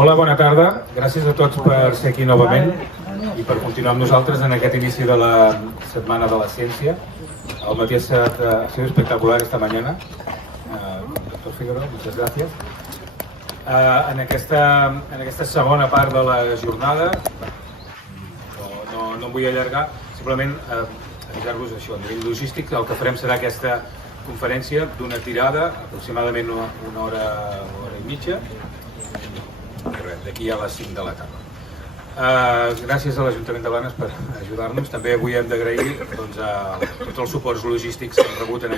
Hola, bona tarda. Gràcies a tots per ser aquí novament i per continuar amb nosaltres en aquest inici de la Setmana de la Ciència. El matí ha sido espectacular esta mañana. Doctor Figueroa, muchas gracias. En aquesta segona part de la jornada, no em vull allargar, simplement avisar-vos això. A nivell logístic, el que farem serà aquesta conferència d'una tirada, aproximadament una hora i mitja, d'aquí a les 5 de la tarda. Gràcies a l'Ajuntament de Blanes per ajudar-nos. També avui hem d'agrair tots els suports logístics que hem rebut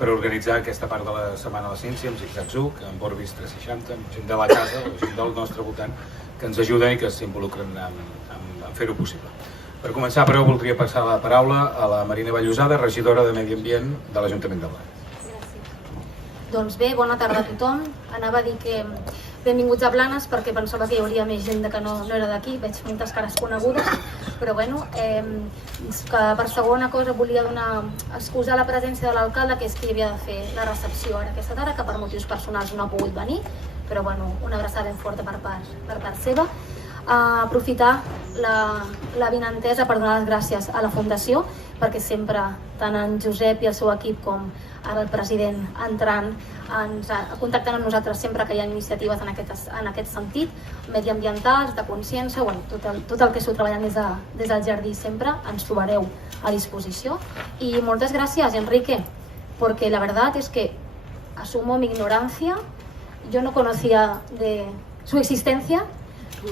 per organitzar aquesta part de la Setmana de la Ciència, amb ZigZagZug, amb Orbis 360, amb gent de la casa, gent del nostre voltant, que ens ajuden i que s'involucren en fer-ho possible. Per començar, però, voldria passar la paraula a la Marina Vallosada, regidora de Medi Ambient de l'Ajuntament de Blanes. Gràcies. Doncs bé, bona tarda a tothom. Anava a dir que benvinguts a Blanes perquè pensava que hi hauria més gent que no era d'aquí, veig moltes cares conegudes, però bueno, que per segona cosa volia excusar la presència de l'alcalde, que és qui havia de fer la recepció ara aquesta tarda, que per motius personals no ha pogut venir, però bueno, una abraçada ben forta per part seva. Aprofitar l'avinentesa per donar les gràcies a la Fundació, perquè sempre, tant en Josep i el seu equip com ara el president entrant, contactant amb nosaltres sempre que hi ha iniciatives en aquest sentit, mediambientals, de consciència, tot el que esteu treballant des del jardí sempre ens trobareu a disposició. Y moltes gràcies, Enrique, porque la verdad es que asumo mi ignorancia, yo no conocía de su existencia.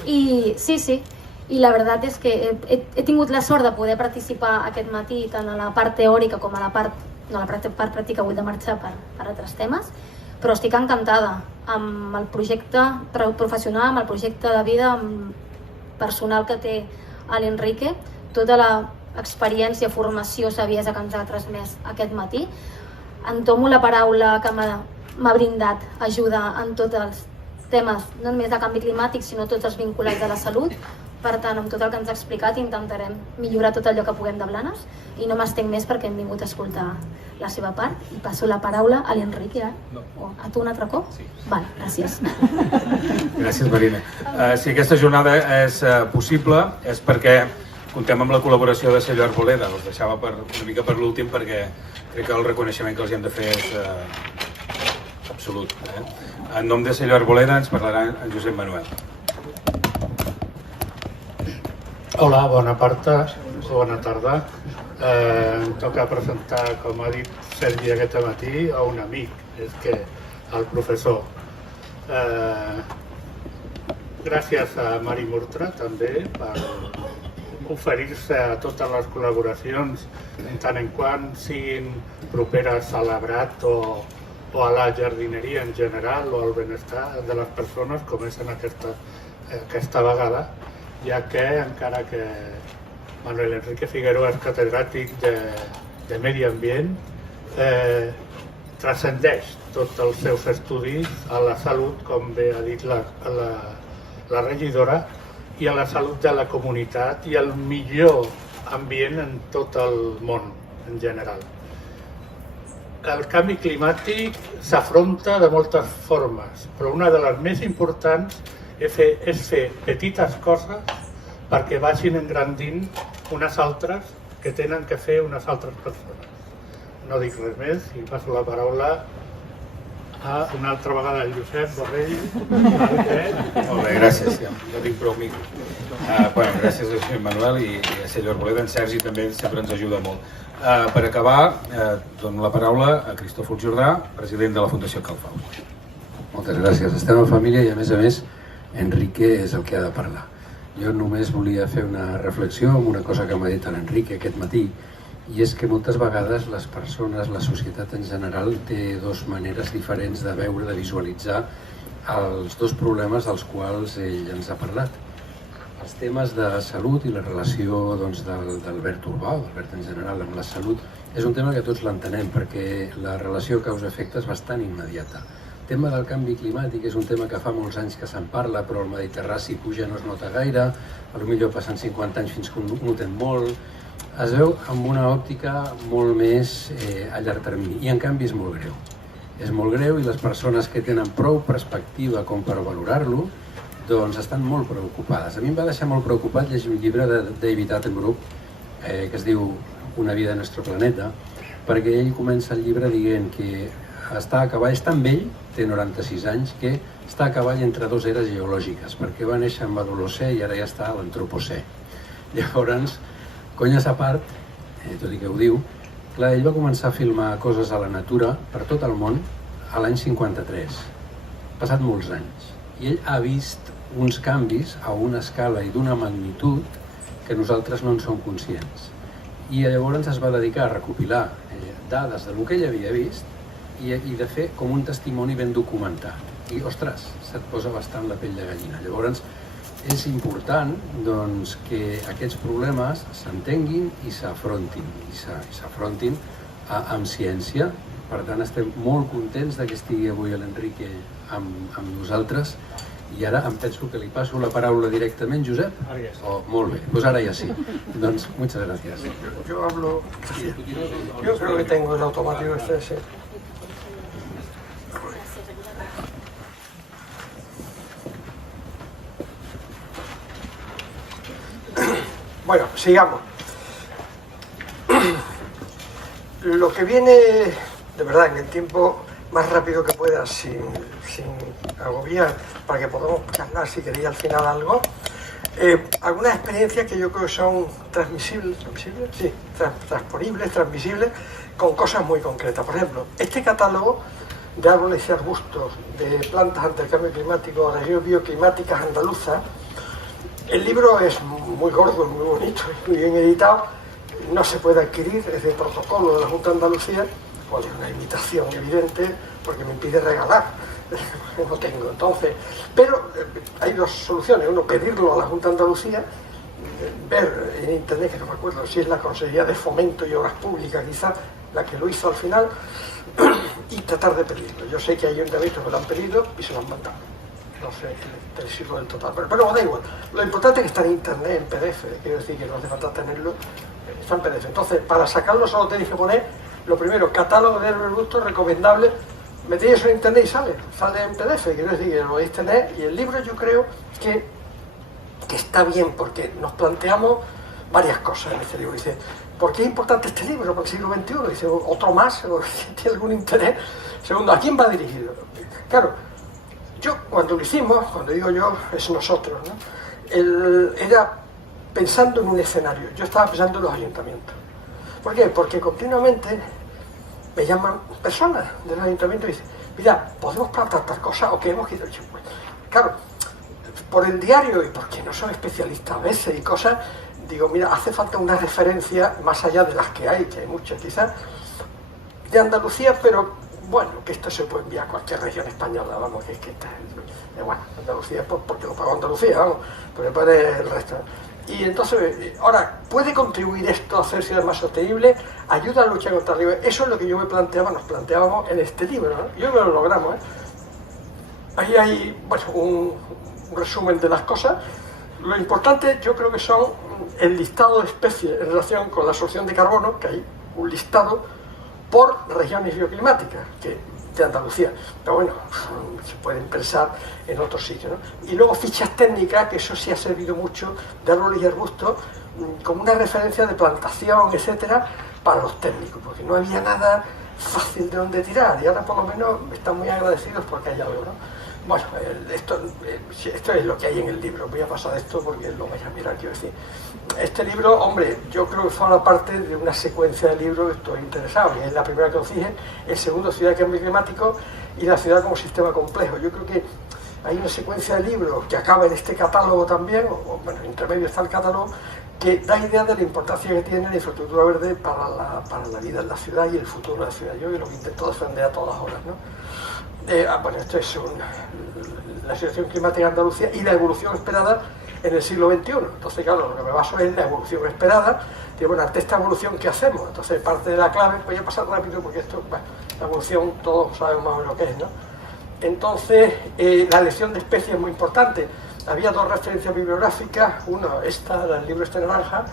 I sí, i la veritat és que he tingut la sort de poder participar aquest matí tant a la part teòrica com a la part pràctica, avui de marxar per altres temes, però estic encantada amb el projecte professional, amb el projecte de vida personal que té l'Enrique, tota l'experiència, formació, saviesa que ens ha transmès aquest matí. Entomo la paraula que m'ha brindat ajuda en tots els temes, no només de canvi climàtic, sinó tots els vinculats a la salut. Per tant, amb tot el que ens ha explicat intentarem millorar tot allò que puguem de Blanes i no m'estenc més perquè hem vingut a escoltar la seva part i passo la paraula a l'Enrique. O a tu un altre cop? Sí. Vale, gràcies. Gràcies, Marina. Si aquesta jornada és possible és perquè comptem amb la col·laboració de Cello Arboleda. Els deixava una mica per l'últim perquè crec que el reconeixement que els hem de fer és absolut. En nom de Cello Arboleda ens parlarà en Josep Manuel. Hola, bona tarda. Em toca presentar, com ha dit Sergi aquest matí, a un amic, és que el professor. Gràcies a Mari Murtra també per oferir-se a totes les col·laboracions en tant en quant siguin properes a l'Abrat o a la jardineria en general o al benestar de les persones, com és en aquesta vegada, ja que encara que Manuel Enrique Figueroa és catedràtic de Medi Ambient, transcendeix tots els seus estudis a la salut, com bé ha dit la regidora, i a la salut de la comunitat i al millor ambient en tot el món en general. El canvi climàtic s'afronta de moltes formes, però una de les més importants és fer petites coses perquè vagin engrandint unes altres que tenen que fer unes altres persones. No dic res més i passo la paraula a una altra vegada el Josep Borrell. Molt bé, gràcies. No tinc prou micro. Gràcies a Josep Manuel i a Cello Arboleda. En Sergi també sempre ens ajuda molt. Per acabar, dono la paraula a Cristòfol Jordà, president de la Fundació Calfau. Moltes gràcies. Estem en família i, a més, Enrique és el que ha de parlar. Jo només volia fer una reflexió amb una cosa que m'ha dit l'Enrique aquest matí, i és que moltes vegades les persones, la societat en general, té dues maneres diferents de veure, de visualitzar els dos problemes dels quals ell ens ha parlat. Els temes de salut i la relació del verd urbà, del verd en general amb la salut, és un tema que tots l'entenem perquè la relació causa-efecte és bastant immediata. El tema del canvi climàtic és un tema que fa molts anys que se'n parla, però al Mediterrani si puja no es nota gaire, potser passen 50 anys fins que ho notem molt. Es veu amb una òptica molt més a llarg termini i en canvi és molt greu. és molt greu i les persones que tenen prou perspectiva com per valorar-lo doncs estan molt preocupades. A mi em va deixar molt preocupat llegir un llibre de David Attenborough que es diu Una vida en nuestro planeta, perquè ell comença el llibre dient que està a cavall, és tan vell, té 96 anys, que està a cavall entre dues eres geològiques, perquè va néixer amb l'Holocè i ara ja està a l'Antropocè. Llavors, conyes a part, tot i que ho diu, clar, ell va començar a filmar coses a la natura per tot el món a l'any 53, passat molts anys, i ell ha vist uns canvis a una escala i d'una magnitud que nosaltres no en som conscients. I llavors es va dedicar a recopilar dades del que ell havia vist i de fer com un testimoni ben documentat. I, ostres, se't posa bastant la pell de gallina. Llavors, és important doncs, que aquests problemes s'entenguin i s'afrontin, amb ciència. Per tant, estem molt contents que estigui avui l'Enrique amb nosaltres. I ara em penso que li paso la paraula directament, Josep? Ara ja sí. Oh, molt bé, doncs ara ja sí. Doncs, muchas gracias. Yo hablo... Yo creo que tengo el automático ese. Bueno, sigamos. Lo que viene, de verdad, en el tiempo más rápido que pueda, sin agobiar, para que podamos charlar, si queréis, al final algo. Algunas experiencias que yo creo que son transmisibles, sí, transponibles, transmisibles, con cosas muy concretas. Por ejemplo, este catálogo de árboles y arbustos, de plantas ante el cambio climático, regiones bioclimáticas andaluzas, el libro es muy gordo, muy bonito, muy bien editado, no se puede adquirir, es de protocolo de la Junta de Andalucía, o de una imitación evidente, porque me impide regalar, no tengo. Entonces, pero hay dos soluciones: uno, pedirlo a la Junta de Andalucía, ver en internet, que no me acuerdo si es la Consejería de Fomento y Obras Públicas, quizá la que lo hizo al final, y tratar de pedirlo. Yo sé que hay ayuntamientos que lo han pedido y se lo han mandado. No sé el sirvo del total, pero da igual. Lo importante es que está en internet, en PDF, quiero decir que no hace falta tenerlo, está en PDF. Entonces, para sacarlo solo tenéis que poner, lo primero, catálogo de arbustos recomendable, metéis eso en internet y sale en PDF, quiero decir que lo podéis tener. Y el libro yo creo que está bien, porque nos planteamos varias cosas en este libro. Dice, ¿por qué es importante este libro para el siglo XXI? Dice, otro más, o tiene algún interés. Segundo, ¿a quién va dirigido? Claro, yo cuando lo hicimos, cuando digo yo, es nosotros, ¿no? Era pensando en un escenario. Yo estaba pensando en los ayuntamientos. ¿Por qué? Porque continuamente me llaman personas del ayuntamiento y dicen, mira, ¿podemos plantar tal cosa o queremos que...? Claro, por el diario y porque no soy especialista a veces y cosas, digo, mira, hace falta una referencia más allá de las que hay muchas quizás, de Andalucía, pero bueno, que esto se puede enviar a cualquier región española, vamos, que está, bueno, Andalucía, pues porque lo pagó Andalucía, vamos, pero después el resto. Y entonces, ahora, ¿puede contribuir esto a hacer ciudades más sostenibles? ¿Ayuda a luchar contra el cambio? Eso es lo que yo nos planteábamos en este libro, ¿no? Yo creo que lo logramos, ¿eh? Ahí hay, bueno, un resumen de las cosas. Lo importante yo creo que son el listado de especies en relación con la absorción de carbono, que hay un listado por regiones bioclimáticas de Andalucía, pero bueno, se pueden pensar en otros sitios, ¿no? Y luego fichas técnicas, que eso sí ha servido mucho, de árboles y arbustos, como una referencia de plantación, etcétera, para los técnicos, porque no había nada fácil de donde tirar, y ahora por lo menos están muy agradecidos porque hay algo, ¿no? Bueno, esto es lo que hay en el libro. Voy a pasar esto porque lo vais a mirar, quiero decir. Este libro, hombre, yo creo que forma parte de una secuencia de libros que estoy interesado. Es la primera que os dije, el segundo, Ciudad de Cambio Climático, y la ciudad como sistema complejo. Yo creo que hay una secuencia de libros que acaba en este catálogo también, o bueno, intermedio está el catálogo, que da idea de la importancia que tiene la infraestructura verde para la vida en la ciudad y el futuro de la ciudad. Yo lo que intento defender a todas horas, ¿no? Bueno, esto es la situación climática de Andalucía y la evolución esperada en el siglo XXI. Entonces, claro, lo que me baso es la evolución esperada. Y bueno, ante esta evolución, ¿qué hacemos? Entonces, parte de la clave, voy a pasar rápido porque esto, bueno, la evolución todos sabemos más o menos qué es, ¿no? Entonces, la elección de especies es muy importante. Había dos referencias bibliográficas, una, esta, el libro este naranja,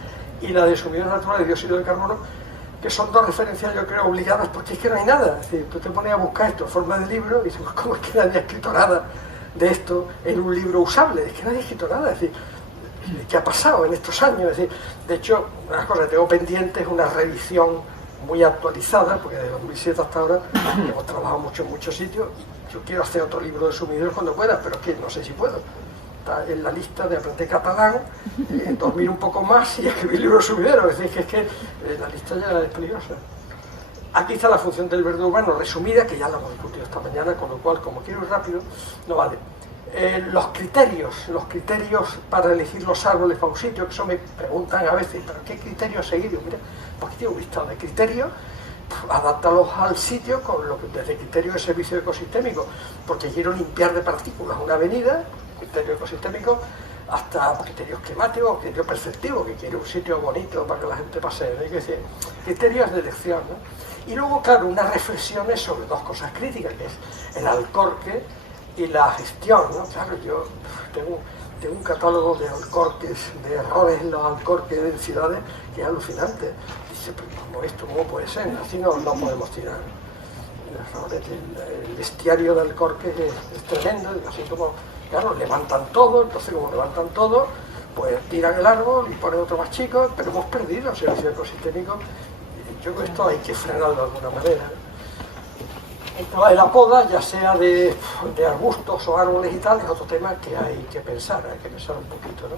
y la de sumidero natural de dióxido de carbono, que son dos referencias, yo creo, obligadas, porque es que no hay nada. Es decir, tú te pones a buscar esto en forma de libro y dices, pues, ¿cómo es que nadie ha escrito nada de esto en un libro usable? Es que nadie ha escrito nada. Es decir, ¿qué ha pasado en estos años? Es decir, de hecho, una cosa que tengo pendiente es una revisión muy actualizada, porque de 2007 hasta ahora hemos trabajado mucho en muchos sitios. Yo quiero hacer otro libro de sumideros cuando pueda, pero es que no sé si puedo. Está en la lista de aprender catalán, dormir un poco más y escribir libros de sumideros. Es decir, que la lista ya es peligrosa. Aquí está la función del verde urbano resumida, que ya la hemos discutido esta mañana, con lo cual, como quiero ir rápido, no vale. Los criterios para elegir los árboles para un sitio, que eso me preguntan a veces, ¿pero qué criterios seguir? Yo, mira, pues aquí tengo un listado de criterios, adáptalos al sitio con lo que desde criterio de servicio ecosistémico, porque quiero limpiar de partículas una avenida, criterio ecosistémico, hasta criterios climáticos, criterios perceptivos, que quiero un sitio bonito para que la gente pase, hay que decir, criterios de elección, ¿no? Y luego, claro, unas reflexiones sobre dos cosas críticas, que es el alcorque y la gestión, ¿no? Claro, yo tengo un catálogo de alcorques, de errores en los alcorques de ciudades que es alucinante. Dice, pero ¿cómo esto? ¿Cómo puede ser? Así no podemos tirar. El bestiario de alcorques es tremendo, así como, claro, levantan todo, entonces como levantan todo, pues tiran el árbol y ponen otro más chico, pero hemos perdido el servicio ecosistémico. Yo creo que esto hay que frenarlo de alguna manera. El tema de la poda, ya sea de arbustos o árboles y tal, es otro tema que hay que pensar un poquito, ¿no?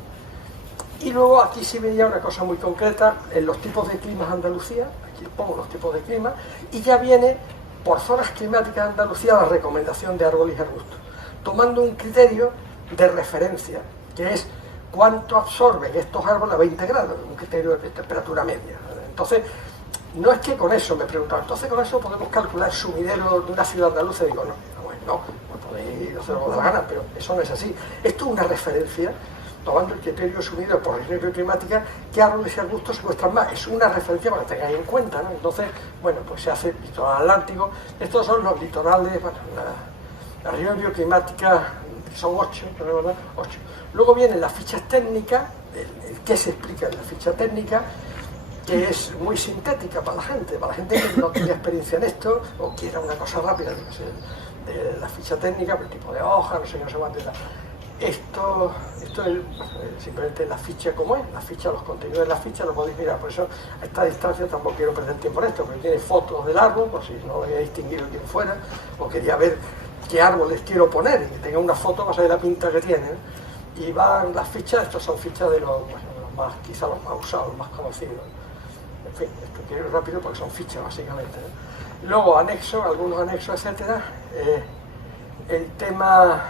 Y luego aquí sí veía una cosa muy concreta, en los tipos de climas de Andalucía, aquí pongo los tipos de clima, y ya viene por zonas climáticas de Andalucía la recomendación de árboles y arbustos, tomando un criterio de referencia, que es cuánto absorben estos árboles a 20 grados, un criterio de temperatura media. Entonces, no es que con eso me preguntaban, entonces con eso podemos calcular sumidero de una ciudad andaluza. Y digo, no podéis hacer lo que da la gana, pero eso no es así. Esto es una referencia, tomando el criterio sumidero por región climática, qué árboles y arbustos se muestran más. Es una referencia para que tengáis en cuenta, ¿no? Entonces, bueno, pues se hace litoral atlántico. Estos son los litorales, bueno, la región bioclimática, son 8, ¿verdad? 8. Luego vienen las fichas técnicas, el qué se explica en la ficha técnica, que es muy sintética para la gente que no tiene experiencia en esto o quiera una cosa rápida, no sé, de la ficha técnica, el tipo de hoja, no sé cuánto y tal. Esto es simplemente la ficha como es, la ficha, los contenidos de la ficha lo podéis mirar, por eso a esta distancia tampoco quiero perder tiempo en esto, porque tiene fotos del árbol, por si no había distinguido quién fuera, o quería ver qué árboles quiero poner, y que tenga una foto para saber la pinta que tienen. Y van las fichas, estas son fichas de los más, quizá los más usados, los más conocidos. En fin, esto quiero ir rápido porque son fichas básicamente, ¿no? Luego anexos, algunos anexos, etcétera, el tema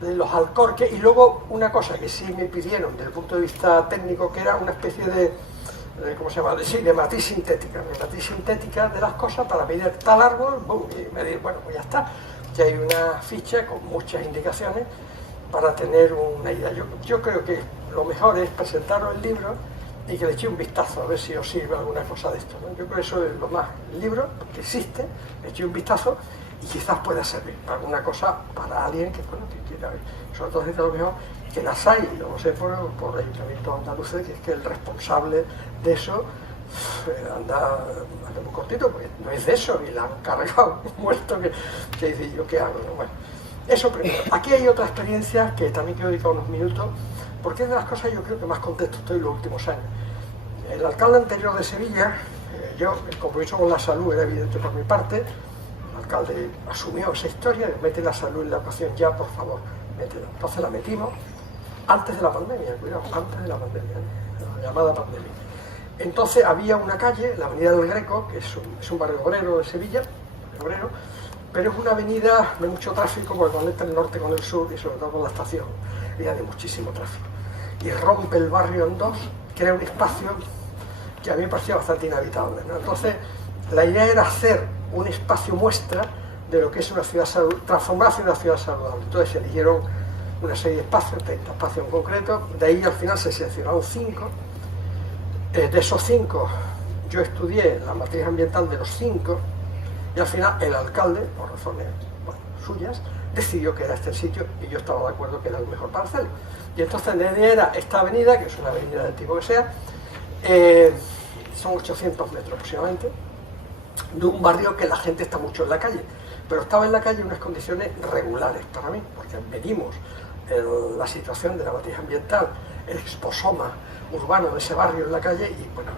de los alcorques, y luego una cosa que sí me pidieron desde el punto de vista técnico, que era una especie de ¿cómo se llama? Sí, de matriz sintética de las cosas para medir tal árbol, boom, y medir, bueno, pues ya está, que hay una ficha con muchas indicaciones para tener una idea. Yo creo que lo mejor es presentaros el libro y que le eche un vistazo a ver si os sirve alguna cosa de esto, ¿no? Yo creo que eso es lo más. El libro, que existe, le eche un vistazo y quizás pueda servir para alguna cosa para alguien que, bueno, que quiera ver. Sobre todo a lo mejor que las hay, y lo sé por el Ayuntamiento andaluces, que es que el responsable de eso anda muy cortito, porque no es de eso, y la han cargado muerto, que dice yo, ¿qué hago? Bueno, eso primero. Aquí hay otra experiencia que también quiero dedicar unos minutos, porque es de las cosas yo creo que más contento estoy en los últimos años. El alcalde anterior de Sevilla, el compromiso con la salud era evidente por mi parte, el alcalde asumió esa historia de meter la salud en la ecuación ya, por favor, métela. Entonces la metimos antes de la pandemia, cuidado, antes de la pandemia, la llamada pandemia. Entonces había una calle, la avenida del Greco, que es un barrio obrero de Sevilla, pero es una avenida de mucho tráfico porque conecta el norte con el sur y sobre todo con la estación, había de muchísimo tráfico. Y rompe el barrio en dos, crea un espacio que a mí me parecía bastante inhabitable, ¿no? Entonces la idea era hacer un espacio muestra de lo que es una ciudad saludable, transformarse en una ciudad saludable. Entonces se eligieron una serie de espacios, 30 espacios en concreto, de ahí al final se seleccionaron 5. De esos 5 yo estudié la materia ambiental de los 5 y al final el alcalde, por razones suyas, decidió que era este el sitio y yo estaba de acuerdo que era el mejor para hacerlo. Y entonces la idea era esta avenida, que es una avenida del tipo que sea, son 800 metros aproximadamente, de un barrio que la gente está mucho en la calle, pero estaba en la calle en unas condiciones regulares para mí, porque venimos en la situación de la matriz ambiental, el exposoma urbano de ese barrio en la calle, y bueno,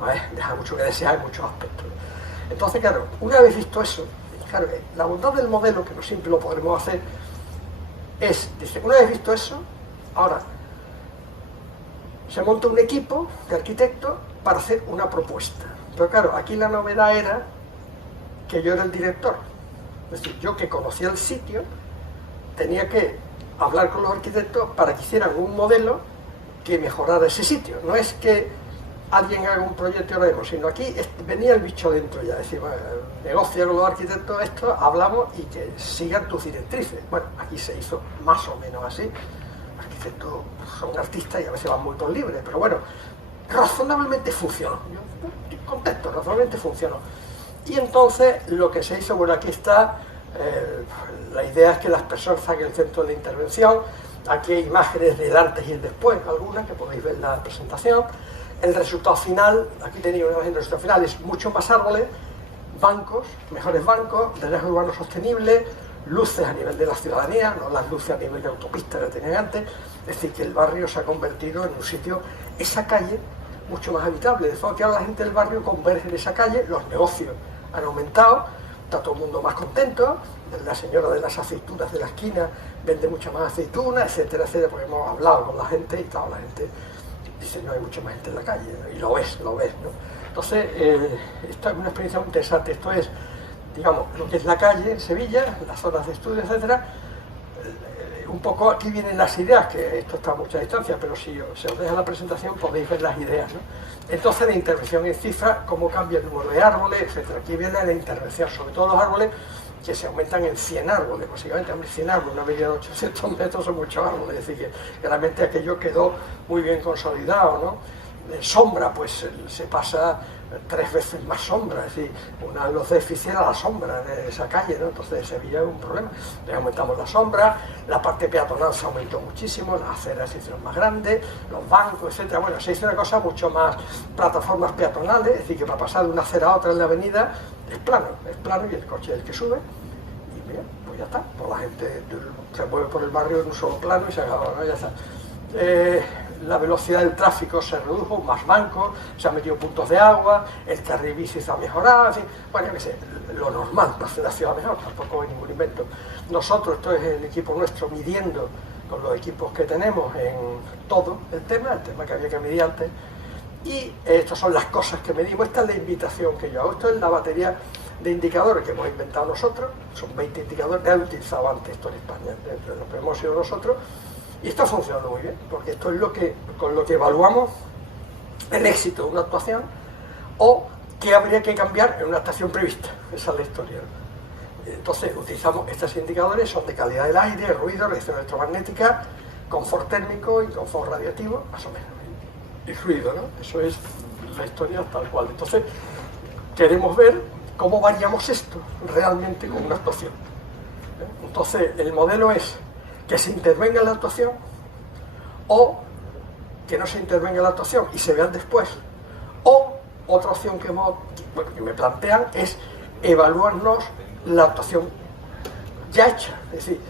a ver, deja mucho que desear en muchos aspectos. Entonces, claro, una vez visto eso, claro, la bondad del modelo, que no siempre lo podremos hacer, es, dice, una vez visto eso, ahora se monta un equipo de arquitectos para hacer una propuesta. Pero claro, aquí la novedad era que yo era el director. Es decir, yo que conocía el sitio, tenía que hablar con los arquitectos para que hicieran un modelo que mejorara ese sitio. No es que alguien haga un proyecto y lo haremos, sino aquí venía el bicho dentro ya. Es decir, bueno, negocia con los arquitectos esto, hablamos y que sigan tus directrices. Bueno, aquí se hizo más o menos así. Los arquitectos son artistas y a veces van muy por libre, pero bueno, razonablemente funcionó. Yo estoy contento, razonablemente funcionó. Y entonces lo que se hizo, bueno, aquí está, la idea es que las personas saquen el centro de intervención. Aquí hay imágenes del antes y el después, algunas que podéis ver en la presentación. El resultado final, aquí tenéis una imagen del resultado final, es mucho más árboles, bancos, mejores bancos, drenaje urbano sostenible, luces a nivel de la ciudadanía, no las luces a nivel de autopista que tenían antes. Es decir, que el barrio se ha convertido en un sitio, esa calle, mucho más habitable. De forma que ahora la gente del barrio converge en esa calle, los negocios han aumentado, está todo el mundo más contento, la señora de las aceitunas de la esquina vende mucha más aceitunas, etcétera, etcétera, porque hemos hablado con la gente y claro, la gente dice, no hay mucha más gente en la calle, ¿no? Y lo ves, ¿no? Entonces, esto es una experiencia muy interesante. Esto es, digamos, lo que es la calle en Sevilla, las zonas de estudio, etcétera. Un poco aquí vienen las ideas, que esto está a mucha distancia, pero si se os deja la presentación podéis ver las ideas, ¿no? Entonces, la intervención en cifra, cómo cambia el número de árboles, etcétera. Aquí viene la intervención, sobre todo los árboles que se aumentan en 100 árboles, básicamente, 100 árboles, una medida de 800 metros son muchos árboles, es decir, que realmente aquello quedó muy bien consolidado, ¿no? En sombra, pues se pasa 3 veces más sombra, es decir, uno de los déficits era la sombra de esa calle, ¿no? Entonces Sevilla es un problema. Le aumentamos la sombra, la parte peatonal se aumentó muchísimo, las aceras se hicieron más grandes, los bancos, etcétera. Bueno, se hizo una cosa mucho más, plataformas peatonales, es decir, que para pasar de una acera a otra en la avenida es plano y el coche es el que sube, y mira, pues ya está, pues la gente se mueve por el barrio en un solo plano y se acaba, ¿no? Ya está. La velocidad del tráfico se redujo, más bancos, se han metido puntos de agua, el carril bici se ha mejorado, así, bueno, yo qué sé, lo normal para hacer la ciudad mejor, tampoco hay ningún invento. Nosotros, esto es el equipo nuestro midiendo con los equipos que tenemos en todo el tema que había que medir antes, y estas son las cosas que medimos. Esta es la invitación que yo hago, esto es la batería de indicadores que hemos inventado nosotros, son 20 indicadores que han utilizado antes esto en España, entre los que hemos sido nosotros. Y esto ha funcionado muy bien, porque esto es con lo que evaluamos el éxito de una actuación o qué habría que cambiar en una actuación prevista. Esa es la historia. Entonces, utilizamos estos indicadores, son de calidad del aire, ruido, radiación electromagnética, confort térmico y confort radiativo, más o menos. Y ruido, ¿no? Eso es la historia tal cual. Entonces, queremos ver cómo variamos esto realmente con una actuación. Entonces, el modelo es que se intervenga en la actuación o que no se intervenga en la actuación y se vean después, o otra opción que me plantean es evaluarnos la actuación ya hecha, es decir,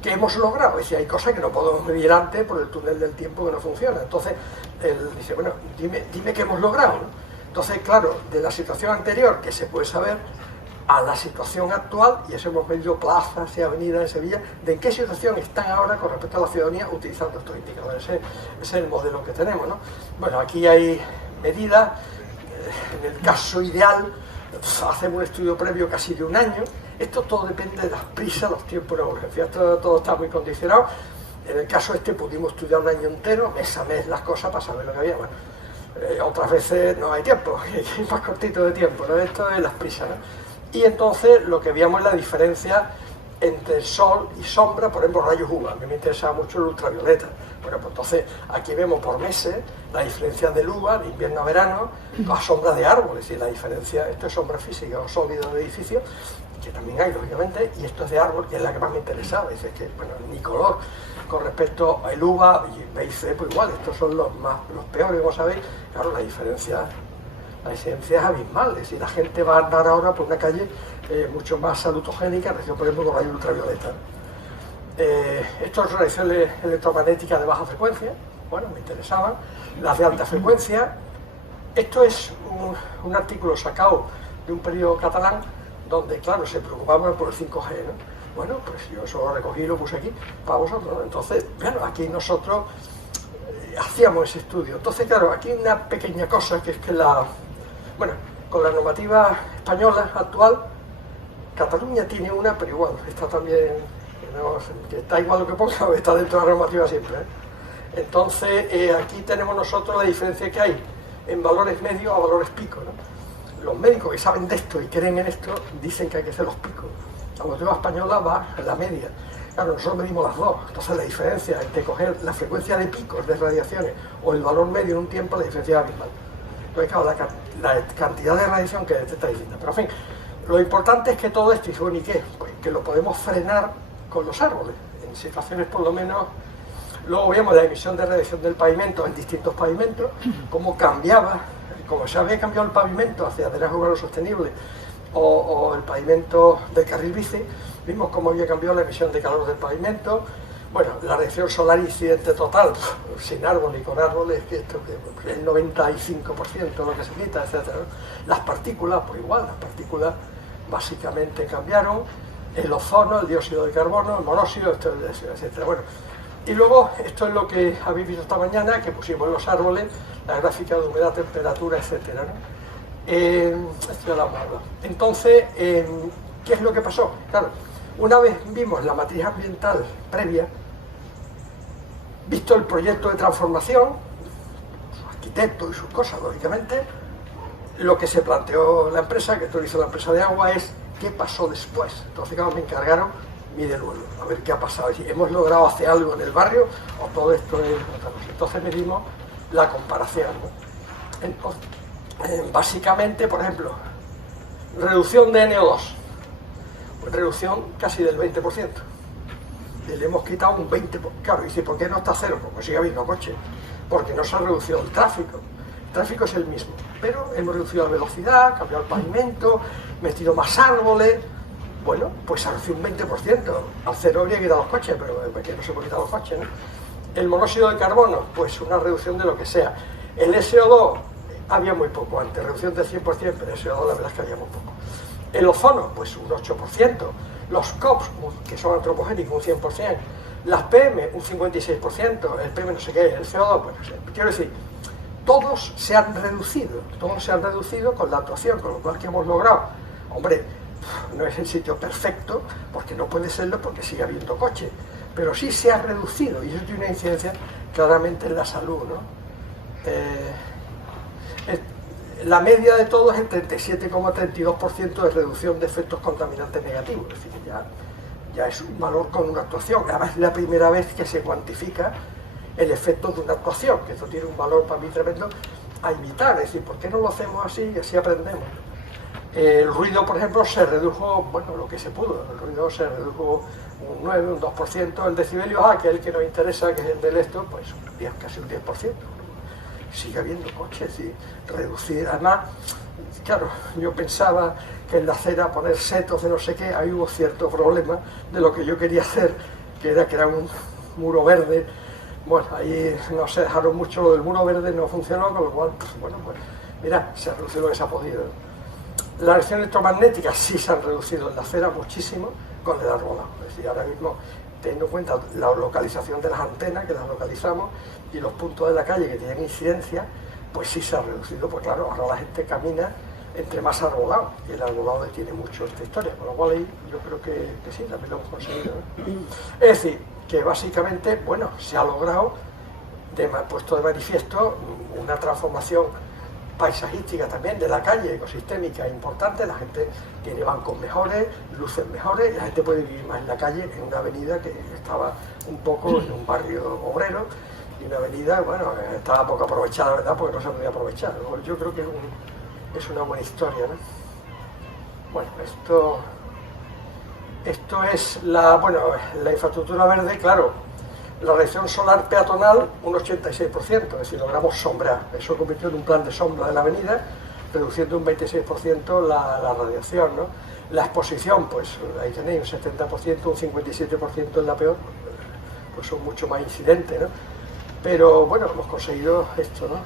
que hemos logrado. Es decir, hay cosas que no podemos medir antes por el túnel del tiempo que no funciona. Entonces él dice, bueno, dime qué hemos logrado, ¿no? Entonces, claro, de la situación anterior, que se puede saber, a la situación actual, y eso hemos medido plazas y avenidas de Sevilla, de en qué situación están ahora con respecto a la ciudadanía utilizando estos indicadores. Ese es el modelo que tenemos, ¿no? Bueno, aquí hay medidas, en el caso ideal hacemos un estudio previo casi de un año. Esto todo depende de las prisas, los tiempos de la urgencia, esto todo está muy condicionado. En el caso este pudimos estudiar un año entero, mes a mes las cosas para saber lo que había. Bueno, otras veces no hay tiempo, hay más cortito de tiempo, ¿no? Esto es las prisas, ¿no? Y entonces lo que veíamos es la diferencia entre sol y sombra, por ejemplo, rayos UVA. A mí me interesaba mucho el ultravioleta. Bueno, pues entonces aquí vemos por meses la diferencia del UVA de invierno a verano, la sombra de árboles, y la diferencia, esto es sombra física o sólido de edificio, que también hay, lógicamente, y esto es de árbol, que es la que más me interesaba. Dice que, bueno, mi color con respecto al UVA y B y C, pues igual, estos son los peores, como sabéis. Claro, la diferencia la incidencia es abismal, es decir, la gente va a andar ahora por una calle mucho más salutogénica, recién por ejemplo con rayos ultravioleta. Esto es radiación electromagnética de baja frecuencia, bueno, me interesaba, las de alta frecuencia. Esto es un artículo sacado de un periódico catalán donde, claro, se preocupaban por el 5G, ¿no? Bueno, pues yo eso lo recogí y lo puse aquí para vosotros, ¿no? Entonces, bueno, aquí nosotros hacíamos ese estudio. Entonces, claro, aquí hay una pequeña cosa que es que con la normativa española actual, Cataluña tiene una, pero igual, está también, que está igual lo que ponga, está dentro de la normativa siempre, ¿eh? Entonces, aquí tenemos nosotros la diferencia que hay en valores medios a valores picos, ¿no? Los médicos que saben de esto y creen en esto dicen que hay que hacer los picos. La normativa española va en la media. Claro, nosotros medimos las dos. Entonces la diferencia entre coger la frecuencia de picos de radiaciones o el valor medio en un tiempo, la diferencia es abismal. Entonces, claro, la cantidad de radiación que te está diciendo. Pero en fin, lo importante es que todo esto, y bueno, ¿y qué? Pues que lo podemos frenar con los árboles. En situaciones por lo menos. Luego vemos la emisión de radiación del pavimento en distintos pavimentos, cómo cambiaba, como se había cambiado el pavimento hacia drenaje urbano sostenible o el pavimento del carril bici, vimos cómo había cambiado la emisión de calor del pavimento. Bueno, la radiación solar incidente total, sin árboles y con árboles, que esto, que el 95% lo que se quita, etc. Las partículas, pues igual, las partículas básicamente cambiaron, el ozono, el dióxido de carbono, el monóxido, etc. Bueno, y luego, esto es lo que habéis visto esta mañana, que pusimos en los árboles, la gráfica de humedad, temperatura, etc., ¿no? Esto ya lo hemos hablado. Entonces, ¿qué es lo que pasó? Claro, una vez vimos la matriz ambiental previa, visto el proyecto de transformación, sus arquitectos y sus cosas, lógicamente, lo que se planteó la empresa, que esto lo hizo la empresa de agua, es qué pasó después. Entonces, claro, me encargaron, mírenlo, a ver qué ha pasado, si hemos logrado hacer algo en el barrio o todo esto es otra cosa. Entonces medimos la comparación, ¿no? Entonces, básicamente, por ejemplo, reducción de NO2, reducción casi del 20%. Y le hemos quitado un 20%. Claro, y dice, ¿por qué no está cero? Porque sigue habiendo coche. Porque no se ha reducido el tráfico. El tráfico es el mismo, pero hemos reducido la velocidad, cambiado el pavimento, metido más árboles. Bueno, pues se ha reducido un 20%. Al cero habría quitado los coches, pero que no se puede quitar los coches, ¿no? El monóxido de carbono, pues una reducción de lo que sea. El SO2, había muy poco antes, reducción del 100%, pero el SO2 la verdad es que había muy poco. El ozono, pues un 8%. Los COPs, que son antropogénicos, un 100%. Las PM, un 56%. El PM no sé qué, el CO2, pues no sé. Quiero decir, todos se han reducido con la actuación, con lo cual que hemos logrado. Hombre, no es el sitio perfecto, porque no puede serlo porque sigue habiendo coche, pero sí se ha reducido, y eso tiene una incidencia claramente en la salud, ¿no? La media de todo es el 37,32% de reducción de efectos contaminantes negativos, es decir, ya es un valor con una actuación. Además es la primera vez que se cuantifica el efecto de una actuación, que eso tiene un valor para mí tremendo a imitar, es decir, ¿por qué no lo hacemos así y así aprendemos? El ruido, por ejemplo, se redujo, bueno, lo que se pudo, el ruido se redujo un 9, un 2%, el decibelio, que es el que nos interesa, que es el del esto, pues casi un 10%. Sigue habiendo coches y reducir, además, claro, yo pensaba que en la acera poner setos de no sé qué, ahí hubo cierto problema de lo que yo quería hacer, que era un muro verde. Bueno, ahí no se dejaron mucho, lo del muro verde no funcionó, con lo cual, bueno, pues mira, se ha reducido lo que se ha podido. Las radiaciones electromagnéticas sí se han reducido en la acera muchísimo con el arbolado. Es decir, ahora mismo, teniendo en cuenta la localización de las antenas, que las localizamos, y los puntos de la calle que tienen incidencia, pues sí se ha reducido, pues claro, ahora la gente camina entre más arbolado, y el arbolado tiene mucho esta historia, con lo cual ahí yo creo que sí, también lo hemos conseguido, ¿no? Es decir, que básicamente, bueno, se ha logrado, puesto de manifiesto, una transformación paisajística también de la calle, ecosistémica importante. La gente tiene bancos mejores, luces mejores, y la gente puede vivir más en la calle, en una avenida que estaba un poco en un barrio obrero, y una avenida, bueno, estaba poco aprovechada, ¿verdad?, porque no se podía aprovechar. Yo creo que es una buena historia, ¿no? Bueno, esto es la infraestructura verde, claro. La radiación solar peatonal, un 86%, es decir, logramos sombrear. Eso convirtió en un plan de sombra de la avenida, reduciendo un 26% la radiación, ¿no? La exposición, pues ahí tenéis un 70%, un 57% en la peor, pues son mucho más incidentes, ¿no? Pero bueno, hemos conseguido esto, ¿no?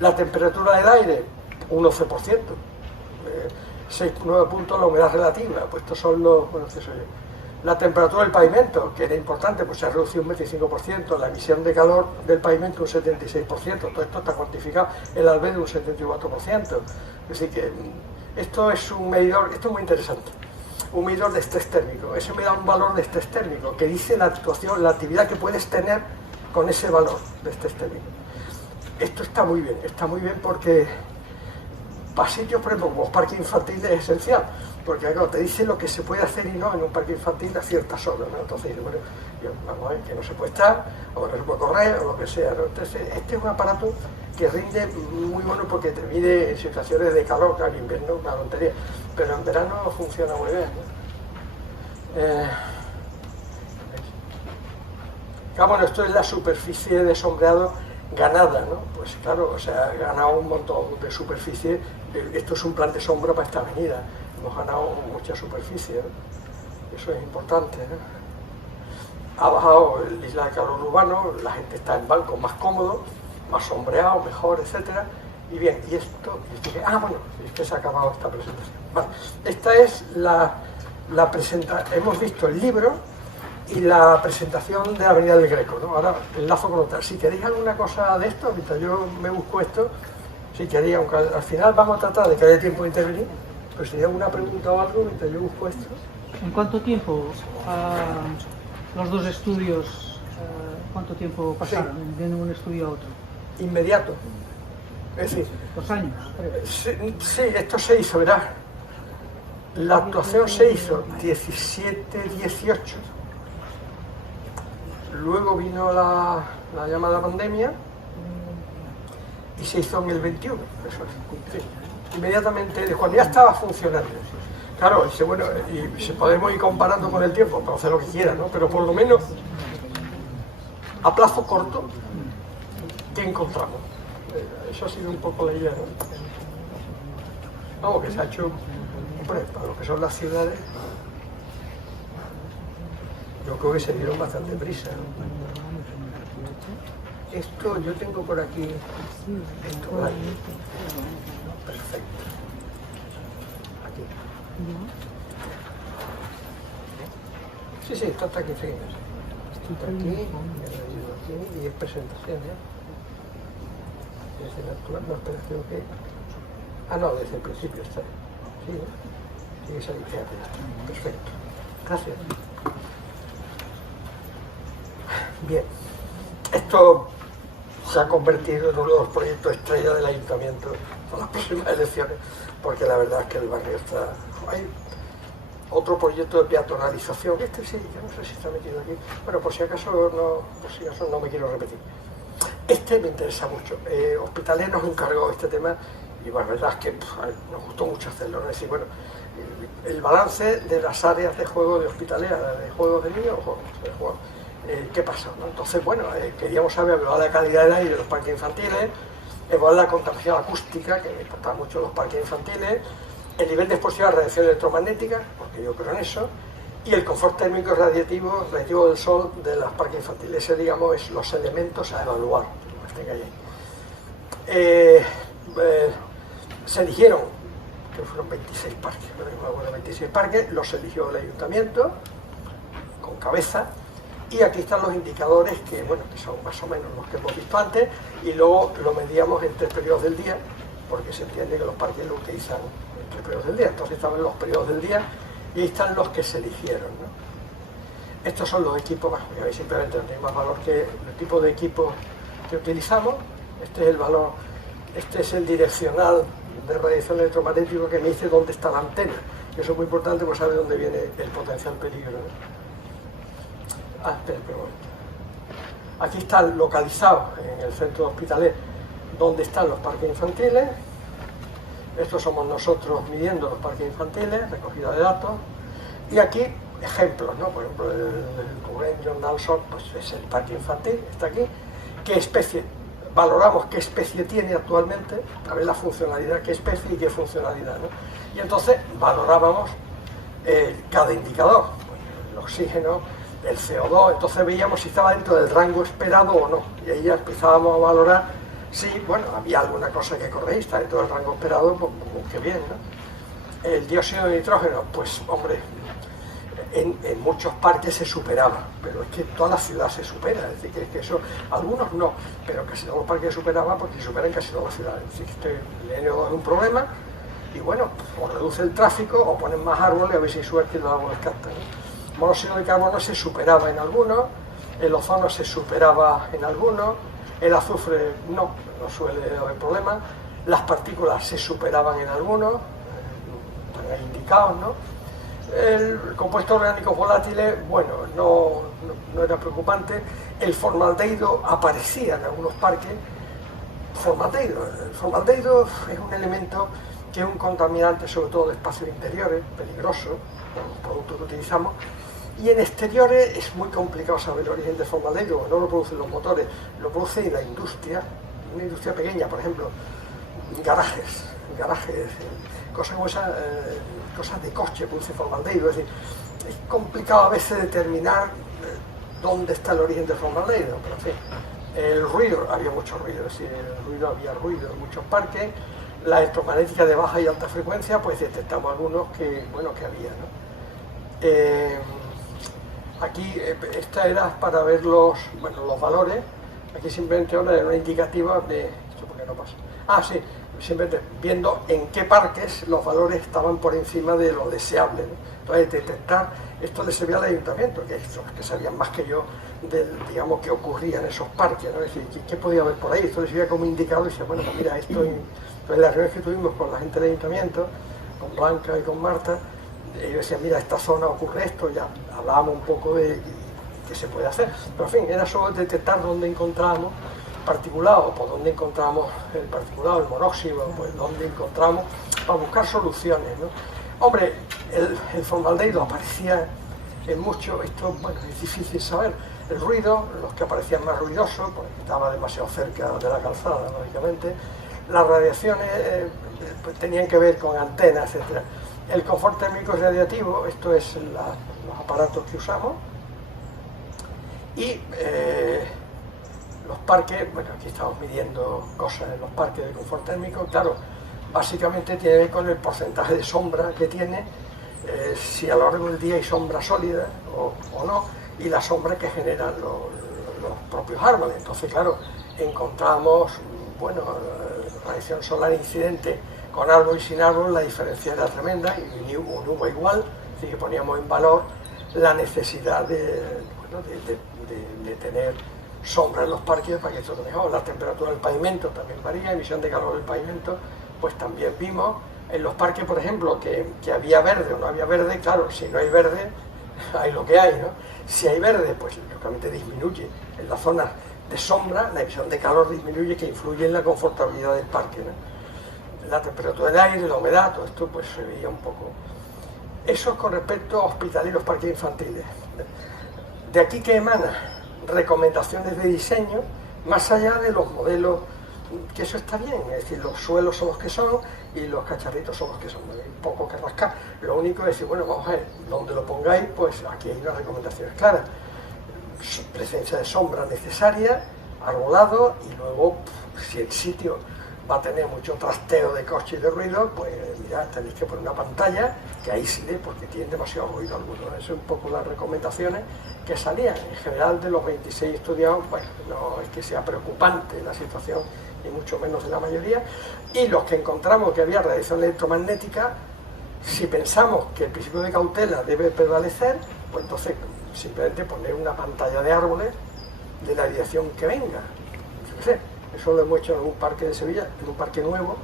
La temperatura del aire, un 11%, 6,9 puntos la humedad relativa, pues estos son los, bueno, la temperatura del pavimento, que era importante, pues se ha reducido un 25%, la emisión de calor del pavimento un 76%, todo esto está cuantificado, el albedo un 74%, es decir que esto es un medidor, esto es muy interesante, un medidor de estrés térmico, eso me da un valor de estrés térmico, que dice la actuación, la actividad que puedes tener con ese valor de estrés térmico. Esto está muy bien porque para sitios, por ejemplo, como los parques infantiles es esencial, porque claro, te dice lo que se puede hacer y no en un parque infantil a ciertas horas, ¿no? Entonces, bueno, vamos a ver que no se puede estar, o no se puede correr, o lo que sea, ¿no? Entonces, este es un aparato que rinde muy bueno porque te mide en situaciones de calor, claro, en invierno una tontería, pero en verano funciona muy bien, ¿no? Bueno, esto es la superficie de sombreado ganada, ¿no? Pues claro, o sea, ha ganado un montón de superficie. Esto es un plan de sombra para esta avenida. Hemos ganado mucha superficie, ¿no? Eso es importante, ¿no? Ha bajado el isla de calor urbano, la gente está en bancos más cómodos, más sombreado, mejor, etcétera. Y bien, y esto, bueno, es que se ha acabado esta presentación. Vale. Esta es la presentación. Hemos visto el libro y la presentación de Avenida del Greco, ¿no? Ahora enlazo con otra. Si queréis alguna cosa de esto, mientras yo me busco esto, si queréis, aunque al final vamos a tratar de que haya tiempo de intervenir, pero si hay alguna pregunta o algo, mientras yo busco esto. ¿En cuánto tiempo los dos estudios, cuánto tiempo pasaron de un estudio a otro? Inmediato. Es decir, 2 años, creo. Sí, esto se hizo, verás. La actuación se hizo 17-18. Luego vino la llamada pandemia y se hizo en el 21, eso es, sí. Inmediatamente, cuando ya estaba funcionando. Claro, dice, bueno, y si podemos ir comparando con el tiempo, para hacer lo que quiera, ¿no? Pero por lo menos, a plazo corto, ¿qué encontramos? Eso ha sido un poco la idea, ¿no? Vamos, que se ha hecho, hombre, para lo que son las ciudades, yo creo que se dieron bastante prisa, ¿no? Esto, yo tengo por aquí, esto, ¿vale? Perfecto. Aquí. Sí, esto está aquí, sí. Esto está aquí, y es presentación, ¿ya? Desde el actual, no, espera, creo que... Ah, no, desde el principio está. Sí, sigue esa idea. Perfecto. Gracias. Bien. Esto se ha convertido en uno de los proyectos estrella del ayuntamiento para las próximas elecciones, porque la verdad es que el barrio está... Hay otro proyecto de peatonalización, este sí, yo no sé si está metido aquí, bueno, por si acaso no me quiero repetir. Este me interesa mucho. Hospitalet nos encargó este tema y bueno, la verdad es que nos gustó mucho hacerlo, ¿no? Es decir, bueno, el balance de las áreas de juego de Hospitalet, de juegos de niños o juegos de juegos. ¿Qué pasó, ¿no? Entonces, bueno, queríamos saber evaluar la calidad del aire de los parques infantiles, evaluar la contaminación acústica, que me importaba mucho en los parques infantiles, el nivel de exposición a radiación electromagnética, porque yo creo en eso, y el confort térmico radiativo del sol de los parques infantiles. Ese, digamos, es los elementos a evaluar. Se eligieron, que fueron 26 parques, pero 26 parques, los eligió el ayuntamiento, con cabeza. Y aquí están los indicadores que, bueno, que son más o menos los que hemos visto antes, y luego lo medíamos en 3 periodos del día, porque se entiende que los parques lo utilizan en 3 periodos del día. Entonces estaban los periodos del día y ahí están los que se eligieron, ¿no? Estos son los equipos, bueno, veis, simplemente no tiene más valor que el tipo de equipo que utilizamos. Este es el valor, este es el direccional de radiación electromagnética que me dice dónde está la antena. Y eso es muy importante, pues sabe dónde viene el potencial peligro, ¿no? Espera, aquí están localizados en el centro de Hospitalet donde están los parques infantiles. Estos somos nosotros midiendo los parques infantiles, recogida de datos. Y aquí ejemplos, ¿no? Por ejemplo, el Guggenheim John Nelson, pues es el parque infantil, está aquí. ¿Qué especie? valoramos qué especie tiene actualmente, a ver la funcionalidad, qué especie y qué funcionalidad, ¿no? Y entonces valorábamos cada indicador, el oxígeno, el CO2, entonces veíamos si estaba dentro del rango esperado o no, y ahí ya empezábamos a valorar si, bueno, había alguna cosa que corregir, está dentro del rango esperado, pues qué bien, ¿no? El dióxido de nitrógeno, pues hombre, en muchos parques se superaba, pero es que toda la ciudad se supera, es decir, que eso, algunos no, pero casi todos los parques se superaban porque se superan casi toda la ciudad, es decir, que el N2 es un problema, y bueno, pues, o reduce el tráfico o ponen más árboles, a ver si hay suerte y los árboles captan, ¿no? El monóxido de carbono se superaba en algunos, el ozono se superaba en algunos, el azufre no suele haber problema, las partículas se superaban en algunos, están ahí indicados, ¿no? El compuesto orgánico volátiles, bueno, no era preocupante. El formaldehído aparecía en algunos parques. El formaldehído es un elemento que es un contaminante, sobre todo de espacios interiores, peligroso, por los productos que utilizamos. Y en exteriores es muy complicado saber el origen del formaldehído, porque no lo producen los motores, lo produce la industria, una industria pequeña, por ejemplo, garajes, cosas como esas, cosas de coche produce formaldehído, es decir, es complicado a veces determinar dónde está el origen del formaldehído, pero en fin, el ruido, había mucho ruido, es decir, había ruido en muchos parques, la electromagnética de baja y alta frecuencia, pues detectamos algunos que, bueno, que había, ¿no? Aquí, esta era para ver los valores, aquí simplemente ahora era una indicativa de, ¿por qué no pasa? Ah, sí, simplemente viendo en qué parques los valores estaban por encima de lo deseable, ¿no? Entonces detectar, esto le servía al ayuntamiento, que sabían más que yo digamos, que ocurría en esos parques, ¿no? Es decir, ¿qué podía haber por ahí? Esto les servía como indicador y decía, bueno, pues mira, esto, entonces las reuniones que tuvimos con la gente del ayuntamiento, con Blanca y con Marta, ellos decían, mira, esta zona ocurre esto, ya hablábamos un poco de qué se puede hacer, pero en fin, era solo detectar dónde encontrábamos particulado, por dónde encontramos el particulado, el monóxido, pues dónde encontramos, para buscar soluciones, ¿no? Hombre, el formaldehído aparecía en mucho, esto, bueno, es difícil saber, el ruido, los que aparecían más ruidosos, porque estaba demasiado cerca de la calzada, lógicamente, las radiaciones pues, tenían que ver con antenas, etc. El confort térmico es radiativo, esto es los aparatos que usamos, y los parques, bueno, aquí estamos midiendo cosas en los parques de confort térmico, claro, básicamente tiene que ver con el porcentaje de sombra que tiene, si a lo largo del día hay sombra sólida o no, y la sombra que generan los propios árboles. Entonces, claro, encontramos, bueno, radiación solar incidente con árbol y sin árbol, la diferencia era tremenda, y un humo igual, así que poníamos en valor la necesidad de tener sombra en los parques para que esto sea mejor. La temperatura del pavimento también varía, emisión de calor del pavimento, pues también vimos en los parques, por ejemplo, que había verde o no había verde. Claro, si no hay verde, hay lo que hay, ¿no? Si hay verde, pues lógicamente disminuye. En las zonas de sombra, la emisión de calor disminuye, que influye en la confortabilidad del parque, ¿no? La temperatura del aire, la humedad, todo esto pues se veía un poco. Eso es con respecto a hospitales y los parques infantiles. De aquí que emana recomendaciones de diseño, más allá de los modelos, que eso está bien, es decir, los suelos son los que son y los cacharritos son los que son, hay poco que rascar. Lo único es decir, bueno, vamos a ver, donde lo pongáis, pues aquí hay unas recomendaciones claras. Presencia de sombra necesaria, arbolado, y luego, si el sitio va a tener mucho trasteo de coche y de ruido, pues ya tenéis que poner una pantalla que aísle porque tiene demasiado ruido alguno. Esas son un poco las recomendaciones que salían. En general, de los 26 estudiados, bueno, no es que sea preocupante la situación, ni mucho menos de la mayoría, y los que encontramos que había radiación electromagnética, si pensamos que el principio de cautela debe prevalecer, pues entonces simplemente poner una pantalla de árboles de la radiación que venga. Eso lo hemos hecho en un parque de Sevilla, en un parque nuevo,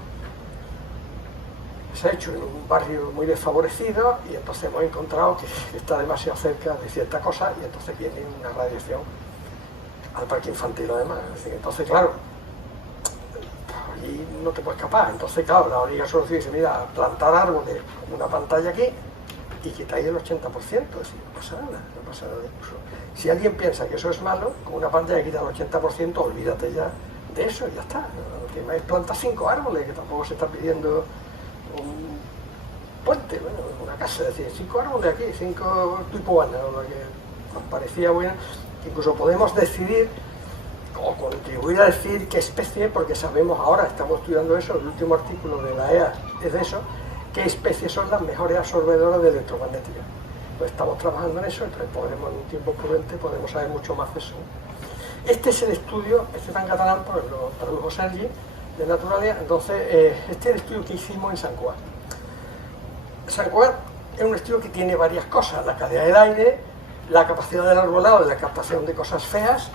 se ha hecho en un barrio muy desfavorecido, y entonces hemos encontrado que está demasiado cerca de cierta cosa, y entonces viene una radiación al parque infantil además. Es decir, entonces claro, allí no te puedes escapar. Entonces claro, la única solución dice, mira, plantar árboles con una pantalla aquí y quitáis el 80%, es decir, no pasa nada, no pasa nada de uso. Si alguien piensa que eso es malo, con una pantalla quita el 80%, olvídate ya de eso y ya está. Lo que hay planta 5 árboles, que tampoco se está pidiendo un puente, bueno, una casa, es decir, 5 árboles aquí, 5 tuipuanas, lo que nos parecía buena. Incluso podemos decidir o contribuir a decir qué especie, porque sabemos ahora, estamos estudiando eso, el último artículo de la EA es de eso, qué especies son las mejores absorbedoras de electromagnética. Pues estamos trabajando en eso, entonces podremos, en un tiempo prudente, podemos saber mucho más de eso. Este es el estudio, este está en catalán, para los Sergi, de Naturalia. Entonces, este es el estudio que hicimos en Sant Cugat. Sant Cugat es un estudio que tiene varias cosas: la calidad del aire, la capacidad del arbolado de la captación de cosas feas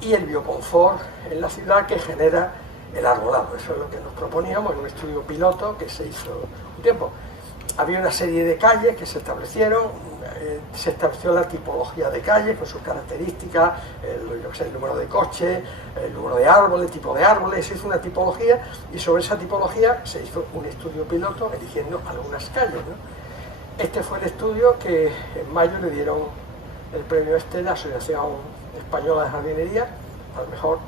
y el bioconfort en la ciudad que genera el arbolado. Eso es lo que nos proponíamos en un estudio piloto que se hizo un tiempo. Había una serie de calles que se establecieron, se estableció la tipología de calles con sus características, el número de coches, el número de árboles, el tipo de árboles, se hizo una tipología y sobre esa tipología se hizo un estudio piloto eligiendo algunas calles, ¿no? Este fue el estudio que en mayo le dieron el premio la Asociación Española de Jardinería, al mejor,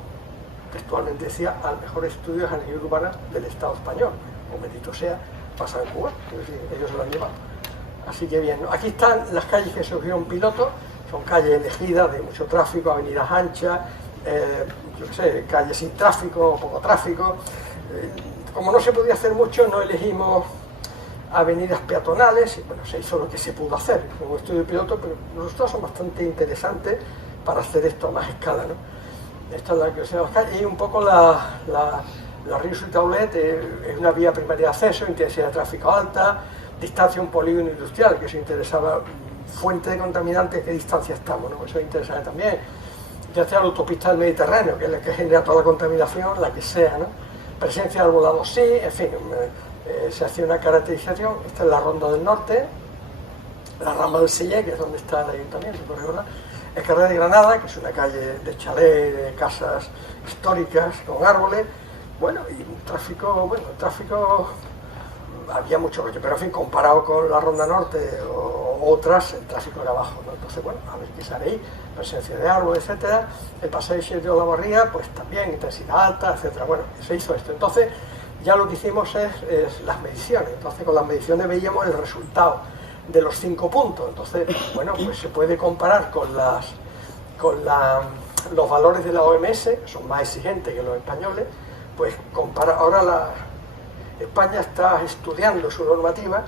textualmente decía, al mejor estudio de jardinería urbana del Estado español, o bendito sea, pasa en Cuba, es decir, ellos se lo han llevado. Así que bien, ¿no? Aquí están las calles que surgieron piloto, son calles elegidas de mucho tráfico, avenidas anchas, yo qué sé, calles sin tráfico, poco tráfico. Como no se podía hacer mucho, no elegimos avenidas peatonales, y bueno, se hizo lo que se pudo hacer, como estudio piloto, pero los resultados son bastante interesantes para hacer esto a más escala, ¿no? Esta es la que se llama calle, y un poco la Rius y Taulet es una vía primaria de acceso, intensidad de tráfico alta, distancia a un polígono industrial, que eso interesaba, fuente de contaminantes, qué distancia estamos, ¿no? Eso es interesante también. Ya sea la autopista del Mediterráneo, que es la que genera toda la contaminación, la que sea, ¿no? Presencia de arbolado, sí, en fin, se hacía una caracterización. Esta es la Ronda del Norte, la Rambla del Sillé, que es donde está el ayuntamiento, por ejemplo. El Carrer de Granada, que es una calle de chalet, de casas históricas con árboles. Bueno, y un tráfico, había mucho coche, pero en fin, comparado con la Ronda Norte o otras, el tráfico era bajo, ¿no? Entonces, bueno, a ver qué sale ahí, presencia de árboles, etcétera. El paseo de Olavarría, pues también, intensidad alta, etcétera. Bueno, se hizo esto. Entonces, ya lo que hicimos es las mediciones. Entonces, con las mediciones veíamos el resultado de los 5 puntos. Entonces, bueno, pues se puede comparar con los valores de la OMS, que son más exigentes que los españoles. Pues compara, ahora España está estudiando su normativa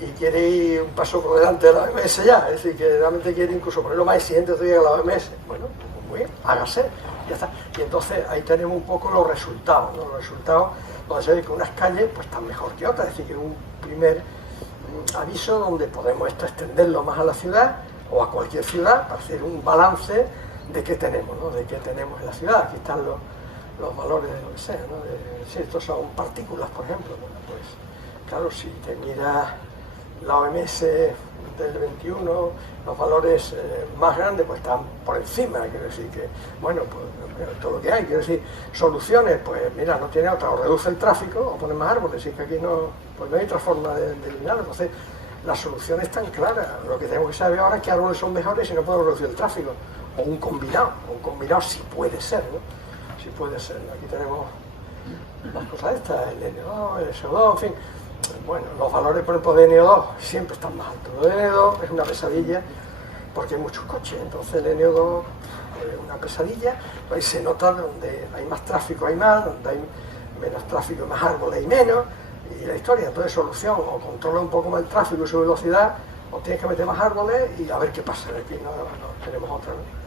y quiere ir un paso por delante de la OMS ya, es decir, que realmente quiere incluso ponerlo más exigente todavía que la OMS. Bueno, pues muy bien, hágase, ya está. Y entonces ahí tenemos un poco los resultados, ¿no? Los resultados donde se ve que unas calles pues están mejor que otras, es decir, que un primer aviso donde podemos extenderlo más a la ciudad o a cualquier ciudad para hacer un balance de qué tenemos, ¿no? De qué tenemos en la ciudad. Aquí están los valores de lo que sea, ¿no? Si estos son partículas, por ejemplo, bueno, pues claro, si te mira la OMS del 21, los valores más grandes pues están por encima, quiero decir que, bueno, pues todo lo que hay, quiero decir, soluciones, pues mira, no tiene otra, o reduce el tráfico o pone más árboles, y que aquí no, pues no hay otra forma de eliminarlo. Entonces, las soluciones están claras, lo que tenemos que saber ahora es qué árboles son mejores y no podemos reducir el tráfico, o un combinado sí puede ser, ¿no? Sí puede ser. Aquí tenemos las cosas estas, el NO2, el SO2, en fin. Bueno, los valores, por ejemplo, de NO2 siempre están más altos. Lo de NO2 es una pesadilla porque hay muchos coches, entonces el NO2 es una pesadilla. Ahí se nota donde hay más tráfico hay más, donde hay menos tráfico más árboles hay menos. Y la historia, entonces solución, o controla un poco más el tráfico y su velocidad, o tienes que meter más árboles y a ver qué pasa. Aquí no tenemos otra, ¿no?